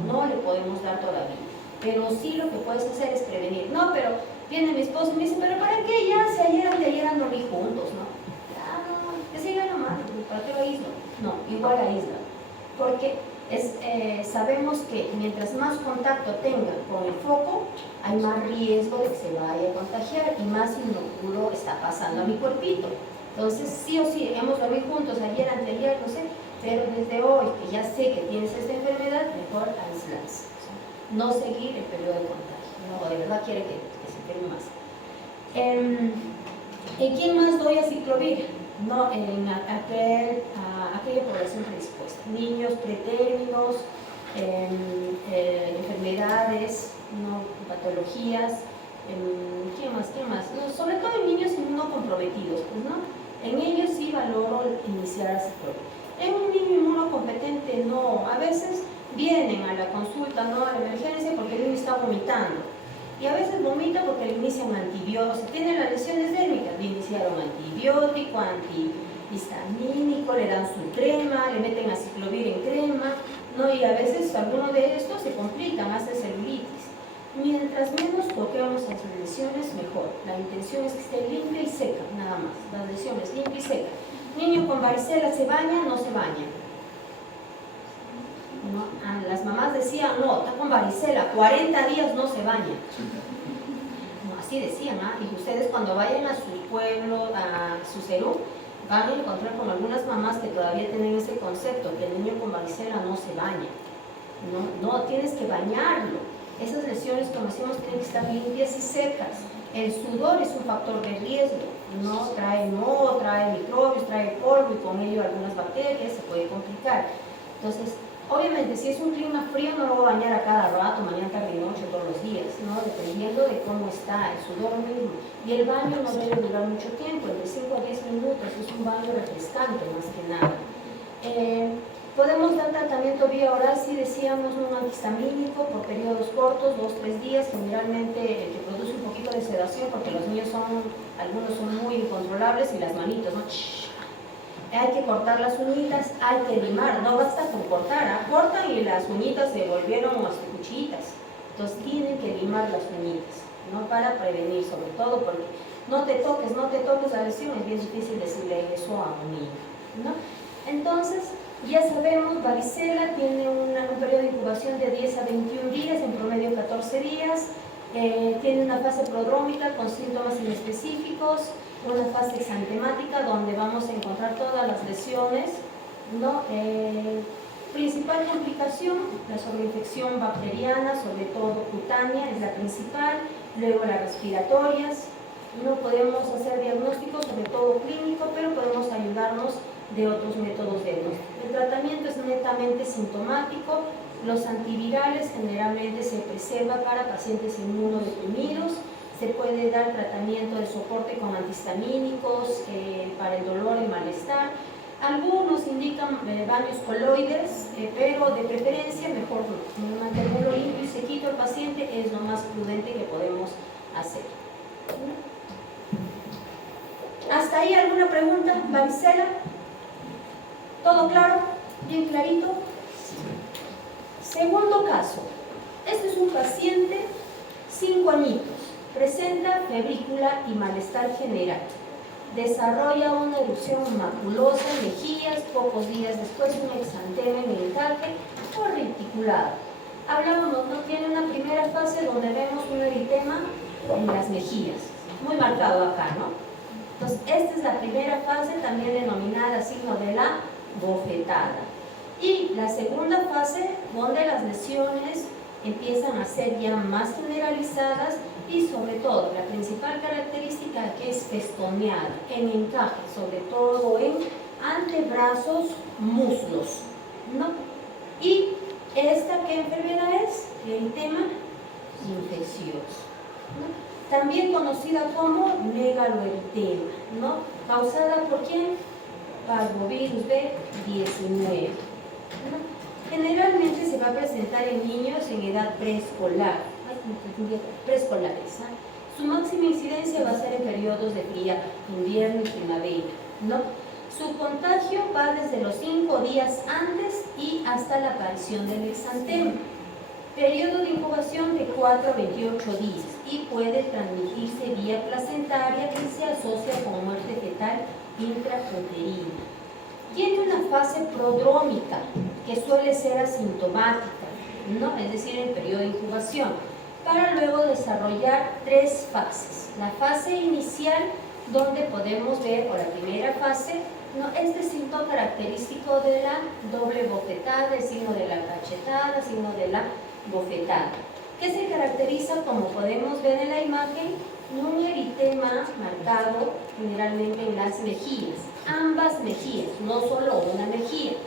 no le podemos dar todavía. Pero sí lo que puedes hacer es prevenir. No, pero viene mi esposo y me dice, ¿pero para qué? Ya, si ayer anteayer dormí juntos, ¿no? Ya, no, que siga nomás, ¿para qué lo aíslo? No, igual aísla. Porque sabemos que mientras más contacto tenga con el foco, hay más riesgo de que se vaya a contagiar y más inoculo está pasando a mi cuerpito. Entonces, sí o sí, hemos dormido juntos ayer, anteayer, no sé, pero desde hoy, que ya sé que tienes esta enfermedad, mejor aislarse. O sea, no seguir el periodo de contagio. No, de verdad quiere que se enferme más. ¿En quién más doy aciclovir? No, en aquella población predispuesta. Niños pretérminos, enfermedades, no, patologías. ¿Quién más? No, sobre todo en niños inmunocomprometidos, pues, ¿no? En ellos sí valoro iniciar aciclovir. En un niño inmunocompetente no, a veces vienen a la consulta, no a la emergencia, porque el niño está vomitando. Y a veces vomita porque le inician antibióticos, tienen las lesiones dérmicas, le iniciaron antibiótico, antihistamínico, le dan su crema, le meten aciclovir en crema, ¿no? Y a veces algunos de estos se complican, hace celulitis. Mientras menos toquemos las lesiones, mejor. La intención es que esté limpia y seca, nada más. Las lesiones limpia y seca. Niño con varicela, ¿se baña? No se baña. ¿No? Las mamás decían, no, está con varicela, 40 días no se baña. No, así decían, ¿ah? Y ustedes cuando vayan a su pueblo, a su Cerú, van a encontrar con algunas mamás que todavía tienen ese concepto, que el niño con varicela no se baña. No, tienes que bañarlo. Esas lesiones, como decimos, tienen que estar limpias y secas. El sudor es un factor de riesgo, ¿no? Trae moho, trae microbios, trae polvo y con ello algunas bacterias, se puede complicar. Entonces, obviamente, si es un clima frío, no lo voy a bañar a cada rato, mañana, tarde y noche, todos los días, ¿no? Dependiendo de cómo está el sudor mismo. Y el baño no debe durar mucho tiempo, entre 5 a 10 minutos, es un baño refrescante más que nada. Podemos dar tratamiento vía oral, si decíamos, un antihistamínico por periodos cortos, 2-3 días, generalmente que produce un poquito de sedación, porque los niños algunos son muy incontrolables y las manitos, ¿no? Hay que cortar las uñitas, hay que limar, no basta con cortar, ¿eh? Cortan y las uñitas se volvieron hasta cuchillitas. Entonces tienen que limar las uñitas, ¿no? Para prevenir, sobre todo porque no te toques la lesión, es bien difícil decirle eso a un niño, ¿no? Entonces, ya sabemos, varicela tiene un periodo de incubación de 10 a 21 días, en promedio 14 días, tiene una fase prodrómica con síntomas inespecíficos, una fase exantemática donde vamos a encontrar todas las lesiones, ¿no? Principal complicación, la sobreinfección bacteriana, sobre todo cutánea, es la principal, luego las respiratorias. No podemos hacer diagnósticos, sobre todo clínico, pero podemos ayudarnos de otros métodos de diagnóstico. El tratamiento es netamente sintomático. Los antivirales generalmente se preserva para pacientes inmunodeprimidos. Se puede dar tratamiento de soporte con antihistamínicos para el dolor y malestar. Algunos indican baños coloides, pero de preferencia mejor no. Mantenerlo limpio y sequito el paciente es lo más prudente que podemos hacer. ¿Hasta ahí alguna pregunta? ¿Varicela? ¿Todo claro? ¿Bien clarito? Segundo caso. Este es un paciente 5 añitos. Presenta febrícula y malestar general. Desarrolla una erupción maculosa en mejillas, pocos días después un exantema en el encaje o reticulado. Hablábamos, ¿no? Tiene una primera fase donde vemos un eritema en las mejillas, muy marcado acá, ¿no? Entonces, esta es la primera fase, también denominada signo de la bofetada. Y la segunda fase, donde las lesiones empiezan a ser ya más generalizadas y sobre todo, la principal característica que es festoneada, en encaje, sobre todo en antebrazos, muslos, ¿no? Y esta, ¿qué enfermedad es? Eritema infeccioso, ¿no? También conocida como megaloeritema, ¿no? Causada por ¿quién? Parvovirus B19, ¿no? Generalmente se va a presentar en niños en edad preescolar, preescolares, ¿eh? Su máxima incidencia va a ser en periodos de fría, invierno y primavera, ¿no? Su contagio va desde los 5 días antes y hasta la aparición del exantema. Periodo de incubación de 4 a 28 días y puede transmitirse vía placentaria y se asocia con muerte fetal intrauterina. Tiene una fase prodrómica que suele ser asintomática, ¿no? Es decir, el periodo de incubación, para luego desarrollar 3 fases. La fase inicial, donde podemos ver, o la primera fase, ¿no? Este signo característico de la doble bofetada, el signo de la cachetada, el signo de la bofetada, que se caracteriza, como podemos ver en la imagen, un eritema marcado generalmente en las mejillas, ambas mejillas, no solo una mejilla,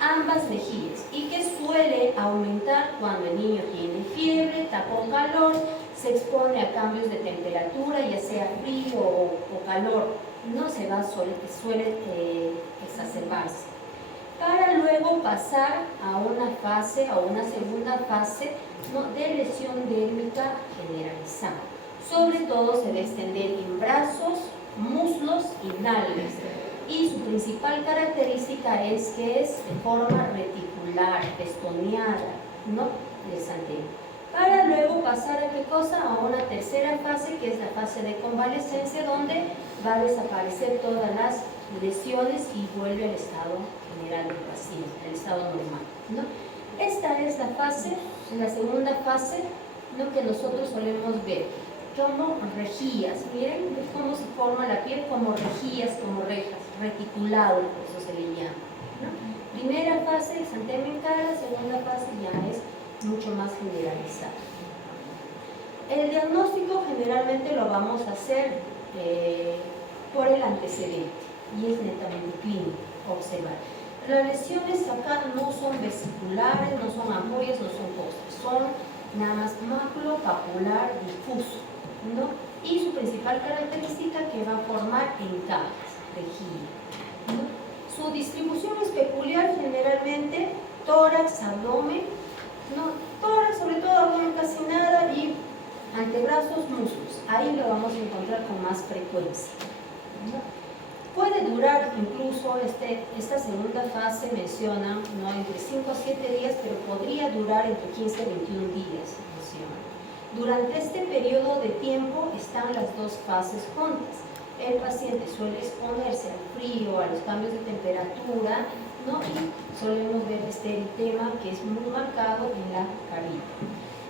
ambas mejillas, y que suele aumentar cuando el niño tiene fiebre, está con calor, se expone a cambios de temperatura, ya sea frío o calor, no se va, suele exacerbarse, para luego pasar a una fase, a una segunda fase, ¿no? De lesión dérmica generalizada. Sobre todo se va a extender en brazos, muslos y nalgas. Y su principal característica es que es de forma reticular, festoneada, ¿no? De exantema. Para luego pasar a qué cosa, a una tercera fase, que es la fase de convalescencia, donde va a desaparecer todas las lesiones y vuelve al estado general del paciente, al estado normal, ¿no? Esta es la fase, la segunda fase, lo que nosotros solemos ver como rejillas. Miren cómo se forma la piel, como rejillas, como rejas, reticulado, eso se le llama, ¿no? Primera fase, exantema en cara, segunda fase ya es mucho más generalizada. El diagnóstico generalmente lo vamos a hacer por el antecedente y es netamente clínico, observar. Las lesiones acá no son vesiculares, no son ampollas, no son costras, son nada más máculo papular difuso, ¿no? Y su principal característica que va a formar encajes, rejilla, ¿no? Su distribución es peculiar, generalmente tórax, abdomen, ¿no? Tórax, sobre todo abdomen casi nada, y antebrazos, muslos. Ahí lo vamos a encontrar con más frecuencia, ¿no? Puede durar incluso, esta segunda fase menciona, ¿no? Entre 5 a 7 días, pero podría durar entre 15 a 21 días, menciona. Durante este periodo de tiempo están las dos fases juntas. El paciente suele exponerse al frío, a los cambios de temperatura, ¿no? Y solemos ver este eritema que es muy marcado en la carita.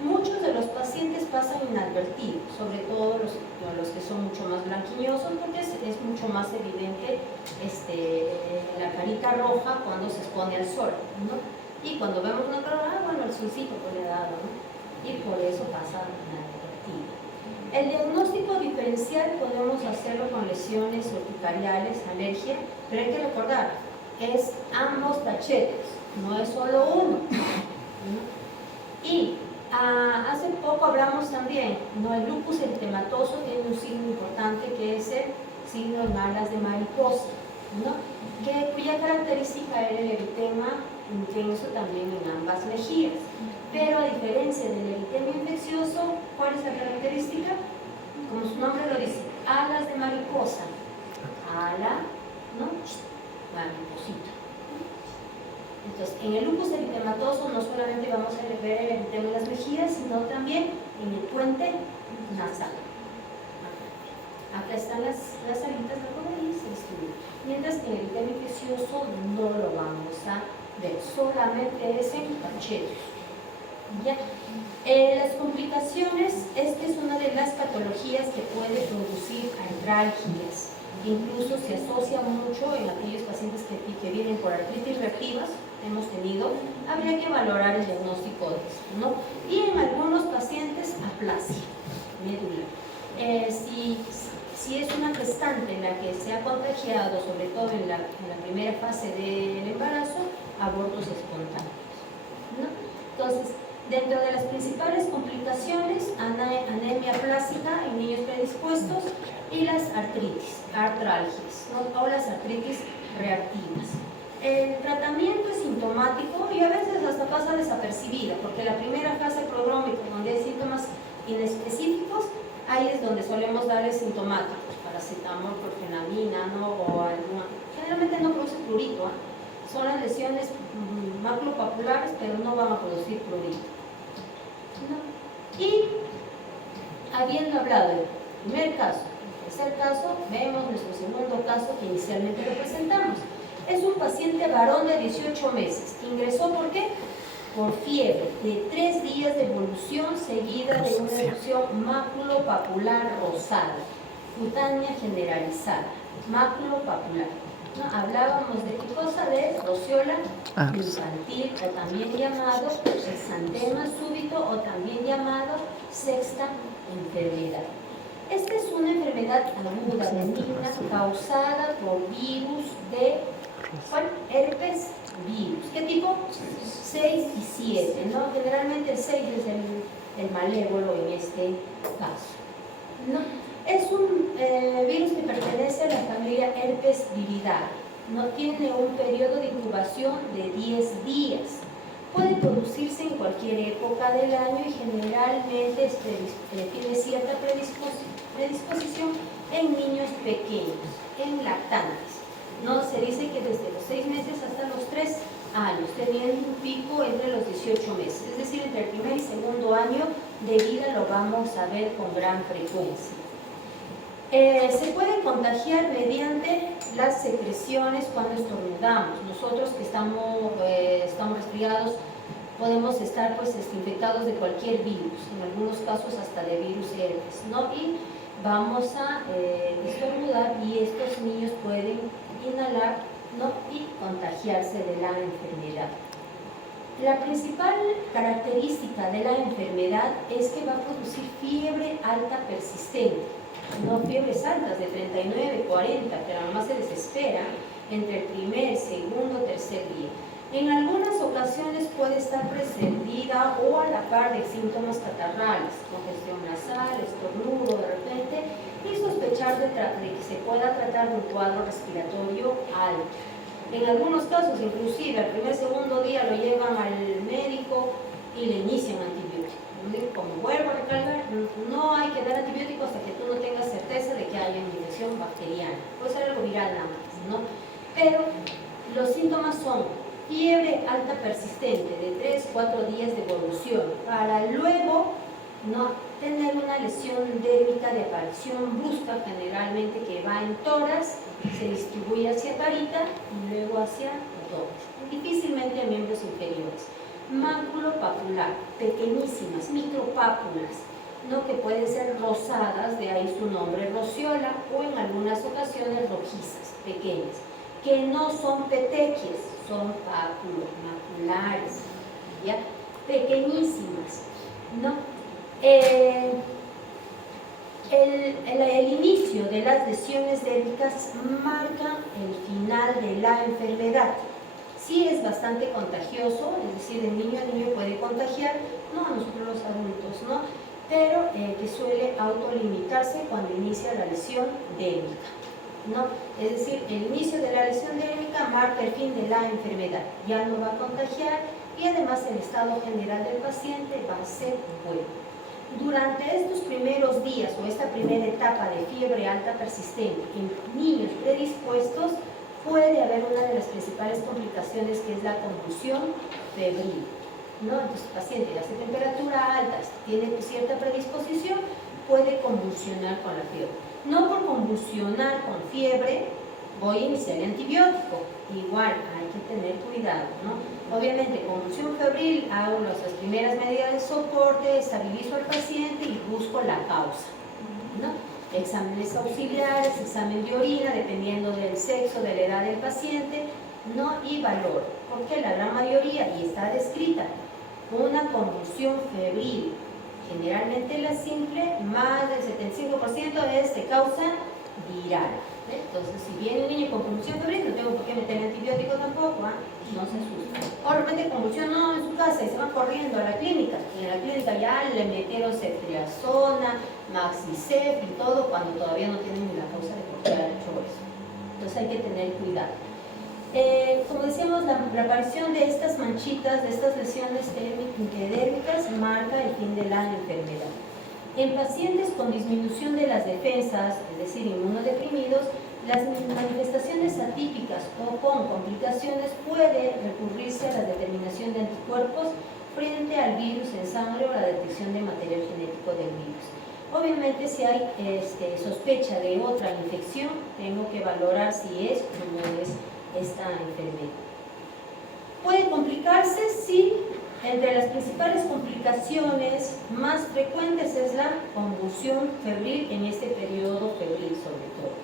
Muchos de los pacientes pasan inadvertidos, sobre todo los que son mucho más blanquiñosos, porque es mucho más evidente la carita roja cuando se expone al sol, ¿no? Y cuando vemos una cara, bueno, el solcito pues le ha dado, ¿no? Y por eso pasa inadvertido. El diagnóstico diferencial podemos hacerlo con lesiones urticariales, alergia, pero hay que recordar, es ambos cachetes, no es solo uno, ¿no? Y hace poco hablamos también, ¿no? El lupus eritematoso tiene un signo importante que es el signo en alas de mariposa, ¿no? Cuya característica era el eritema intenso también en ambas mejillas. Pero a diferencia del eritema infeccioso, ¿cuál es la característica? Como su nombre lo dice, alas de mariposa, ala, ¿no? Mariposita. Entonces, en el lupus eritematoso no solamente vamos a ver el eritema en las mejillas, sino también en el puente nasal. Acá están las alitas de la rodilla. se distribuye. Mientras que en el eritema infeccioso no lo vamos a ver, solamente es en pachetos. ¿Ya? Las complicaciones es que es una de las patologías que puede producir artralgias. Incluso se asocia mucho en aquellos pacientes que vienen por artritis reactivas, hemos tenido, habría que valorar el diagnóstico de esto, ¿no? Y en algunos pacientes aplasia medular. Si es una gestante la que se ha contagiado, sobre todo en la primera fase del embarazo, abortos espontáneos, ¿no? Entonces, dentro de las principales complicaciones, anemia plástica en niños predispuestos y las artralgias, ¿no? O las artritis reactivas. El tratamiento es sintomático y a veces hasta pasa desapercibida, porque la primera fase prodrómica, donde hay síntomas inespecíficos, ahí es donde solemos darles sintomáticos, paracetamol, profenamina, ¿no? O alguna. Generalmente no produce prurito, ¿eh? Son las lesiones maculopapulares, pero no van a producir prurito, ¿no? Y habiendo hablado del primer caso, el tercer caso, vemos nuestro segundo caso que inicialmente lo presentamos. Es un paciente varón de 18 meses que ingresó, ¿por qué? Por fiebre de 3 días de evolución seguida de una erupción maculopapular rosada, cutánea generalizada, maculopapular. ¿No? Hablábamos de qué cosa, de roseola infantil, o también llamado exantema súbito, o también llamado sexta enfermedad. Esta es una enfermedad aguda, benigna, causada por virus de herpes virus. ¿Qué tipo? 6 y 7, ¿no? Generalmente el 6 es el malévolo en este caso, ¿no? Es un virus que pertenece a la familia herpes viridae. No tiene un periodo de incubación de 10 días. Puede producirse en cualquier época del año y generalmente tiene cierta predisposición en niños pequeños, en lactantes. No se dice que desde los 6 meses hasta los 3 años, teniendo un pico entre los 18 meses. Es decir, entre el primer y segundo año de vida lo vamos a ver con gran frecuencia. Se puede contagiar mediante las secreciones cuando estornudamos. Nosotros que estamos resfriados podemos estar infectados de cualquier virus, en algunos casos hasta de virus herpes, ¿no? Y vamos a estornudar y estos niños pueden inhalar, ¿no? Y contagiarse de la enfermedad. La principal característica de la enfermedad es que va a producir fiebre alta persistente. No fiebres altas de 39, 40, que la mamá se desespera entre el primer, segundo, tercer día. En algunas ocasiones puede estar precedida o a la par de síntomas catarrales, congestión nasal, estornudo de repente, y sospechar de que se pueda tratar de un cuadro respiratorio alto. En algunos casos, inclusive, al primer, segundo día lo llevan al médico y le inician antibióticos. Como vuelvo a recalcar, no hay que dar antibióticos hasta que tú no tengas certeza de que haya una infección bacteriana. Puede ser algo viral nada más, ¿no? Pero los síntomas son fiebre alta persistente de 3-4 días de evolución, para luego no tener una lesión dérmica de aparición brusca, generalmente que va en tórax, se distribuye hacia carita y luego hacia abdomen, difícilmente a miembros inferiores. Maculopapular, pequeñísimas, micropápulas, ¿no? Que pueden ser rosadas, de ahí su nombre roseola, o en algunas ocasiones rojizas, pequeñas, que no son petequias, son pápulos maculares, ¿ya? Pequeñísimas, ¿no? El inicio de las lesiones dérmicas marca el final de la enfermedad. Sí es bastante contagioso, es decir, de niño a niño puede contagiar, no a nosotros los adultos, ¿no? Pero que suele autolimitarse cuando inicia la lesión dérmica, ¿no? Es decir, el inicio de la lesión dérmica marca el fin de la enfermedad, ya no va a contagiar y además el estado general del paciente va a ser bueno. Durante estos primeros días o esta primera etapa de fiebre alta persistente en niños predispuestos, puede haber una de las principales complicaciones, que es la convulsión febril, ¿no? Entonces el paciente hace temperatura alta, tiene cierta predisposición, puede convulsionar con la fiebre. No por convulsionar con fiebre voy a iniciar el antibiótico. Igual, hay que tener cuidado, ¿no? Obviamente, convulsión febril, hago las primeras medidas de soporte, estabilizo al paciente y busco la causa, ¿no? Exámenes auxiliares, examen de orina, dependiendo del sexo, de la edad del paciente, ¿no? Y valor, porque la gran mayoría, y está descrita, una convulsión febril, generalmente la simple, más del 75% es de causa viral. Entonces, si viene un niño con convulsión febril, no tengo por qué meter antibiótico tampoco, no se asusta. O de repente convulsionó en su casa y se van corriendo a la clínica, y en la clínica ya le metieron ceftriaxona, Maxicef y todo, cuando todavía no tienen ni la causa de por qué haber hecho eso. Entonces hay que tener cuidado. Como decíamos, la aparición de estas manchitas, de estas lesiones epidérmicas, marca el fin de la enfermedad. En pacientes con disminución de las defensas, es decir, inmunodeprimidos, las manifestaciones atípicas o con complicaciones puede recurrirse a la determinación de anticuerpos frente al virus en sangre o la detección de material genético del virus. Obviamente, si hay sospecha de otra infección, tengo que valorar si es o no es esta enfermedad. Puede complicarse si entre las principales complicaciones más frecuentes es la convulsión febril en este periodo febril sobre todo.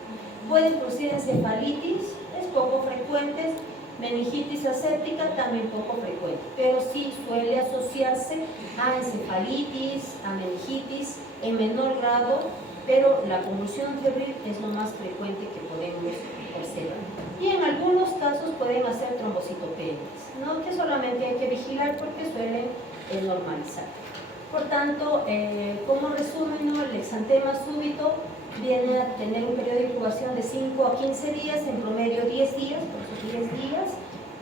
Puede producir encefalitis, es poco frecuente, meningitis aséptica también poco frecuente, pero sí suele asociarse a encefalitis, a meningitis en menor grado, pero la convulsión febril es lo más frecuente que podemos observar. Y en algunos casos pueden hacer trombocitopenias, ¿no? Que solamente hay que vigilar porque suelen normalizar. Por tanto, como resumen, ¿no? El exantema súbito viene a tener un periodo de incubación de 5 a 15 días, en promedio 10 días, por esos 10 días,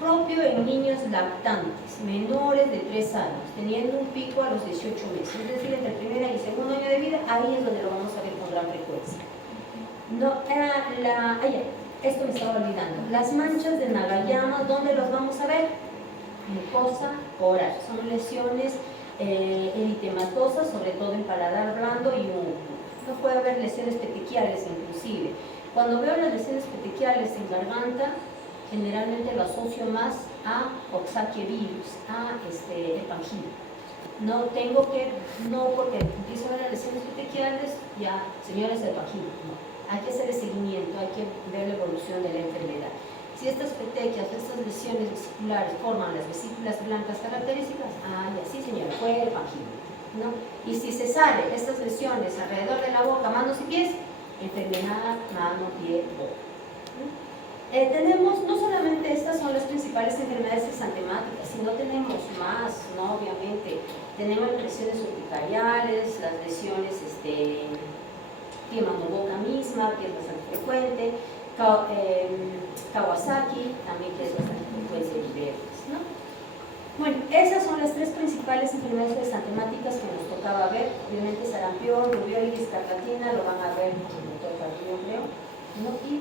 propio en niños lactantes, menores de 3 años, teniendo un pico a los 18 meses, es decir, entre el primer y segundo año de vida, ahí es donde lo vamos a ver con gran frecuencia. No, esto me estaba olvidando. Las manchas de Nagayama, ¿dónde los vamos a ver? Mucosa oral. Son lesiones eritematosas, sobre todo en paladar blando y úmido. No puede haber lesiones petequiales inclusive. Cuando veo las lesiones petequiales en garganta, generalmente lo asocio más a Coxsackie virus, a hepangina. No porque empiezo a ver las lesiones petequiales, ya, señores, hepangina, no. Hay que hacer el seguimiento, hay que ver la evolución de la enfermedad. Si estas petequias, estas lesiones vesiculares forman las vesículas blancas características, ya sí señora, fue hepangina, ¿no? Y si se salen estas lesiones alrededor de la boca, manos y pies, enfermedad mano, pie, boca. Tenemos, no solamente estas son las principales enfermedades exantemáticas, sino tenemos más, ¿no? Obviamente, tenemos las lesiones urticariales, las lesiones boca misma, que es bastante frecuente, Kawasaki, también que es bastante frecuente, ¿no? Bueno, esas son las 3 principales enfermedades exantemáticas que nos tocaba ver. Obviamente sarampión, rubiola y escarlatina lo van a ver con el doctor Carrillo, creo, ¿no? Y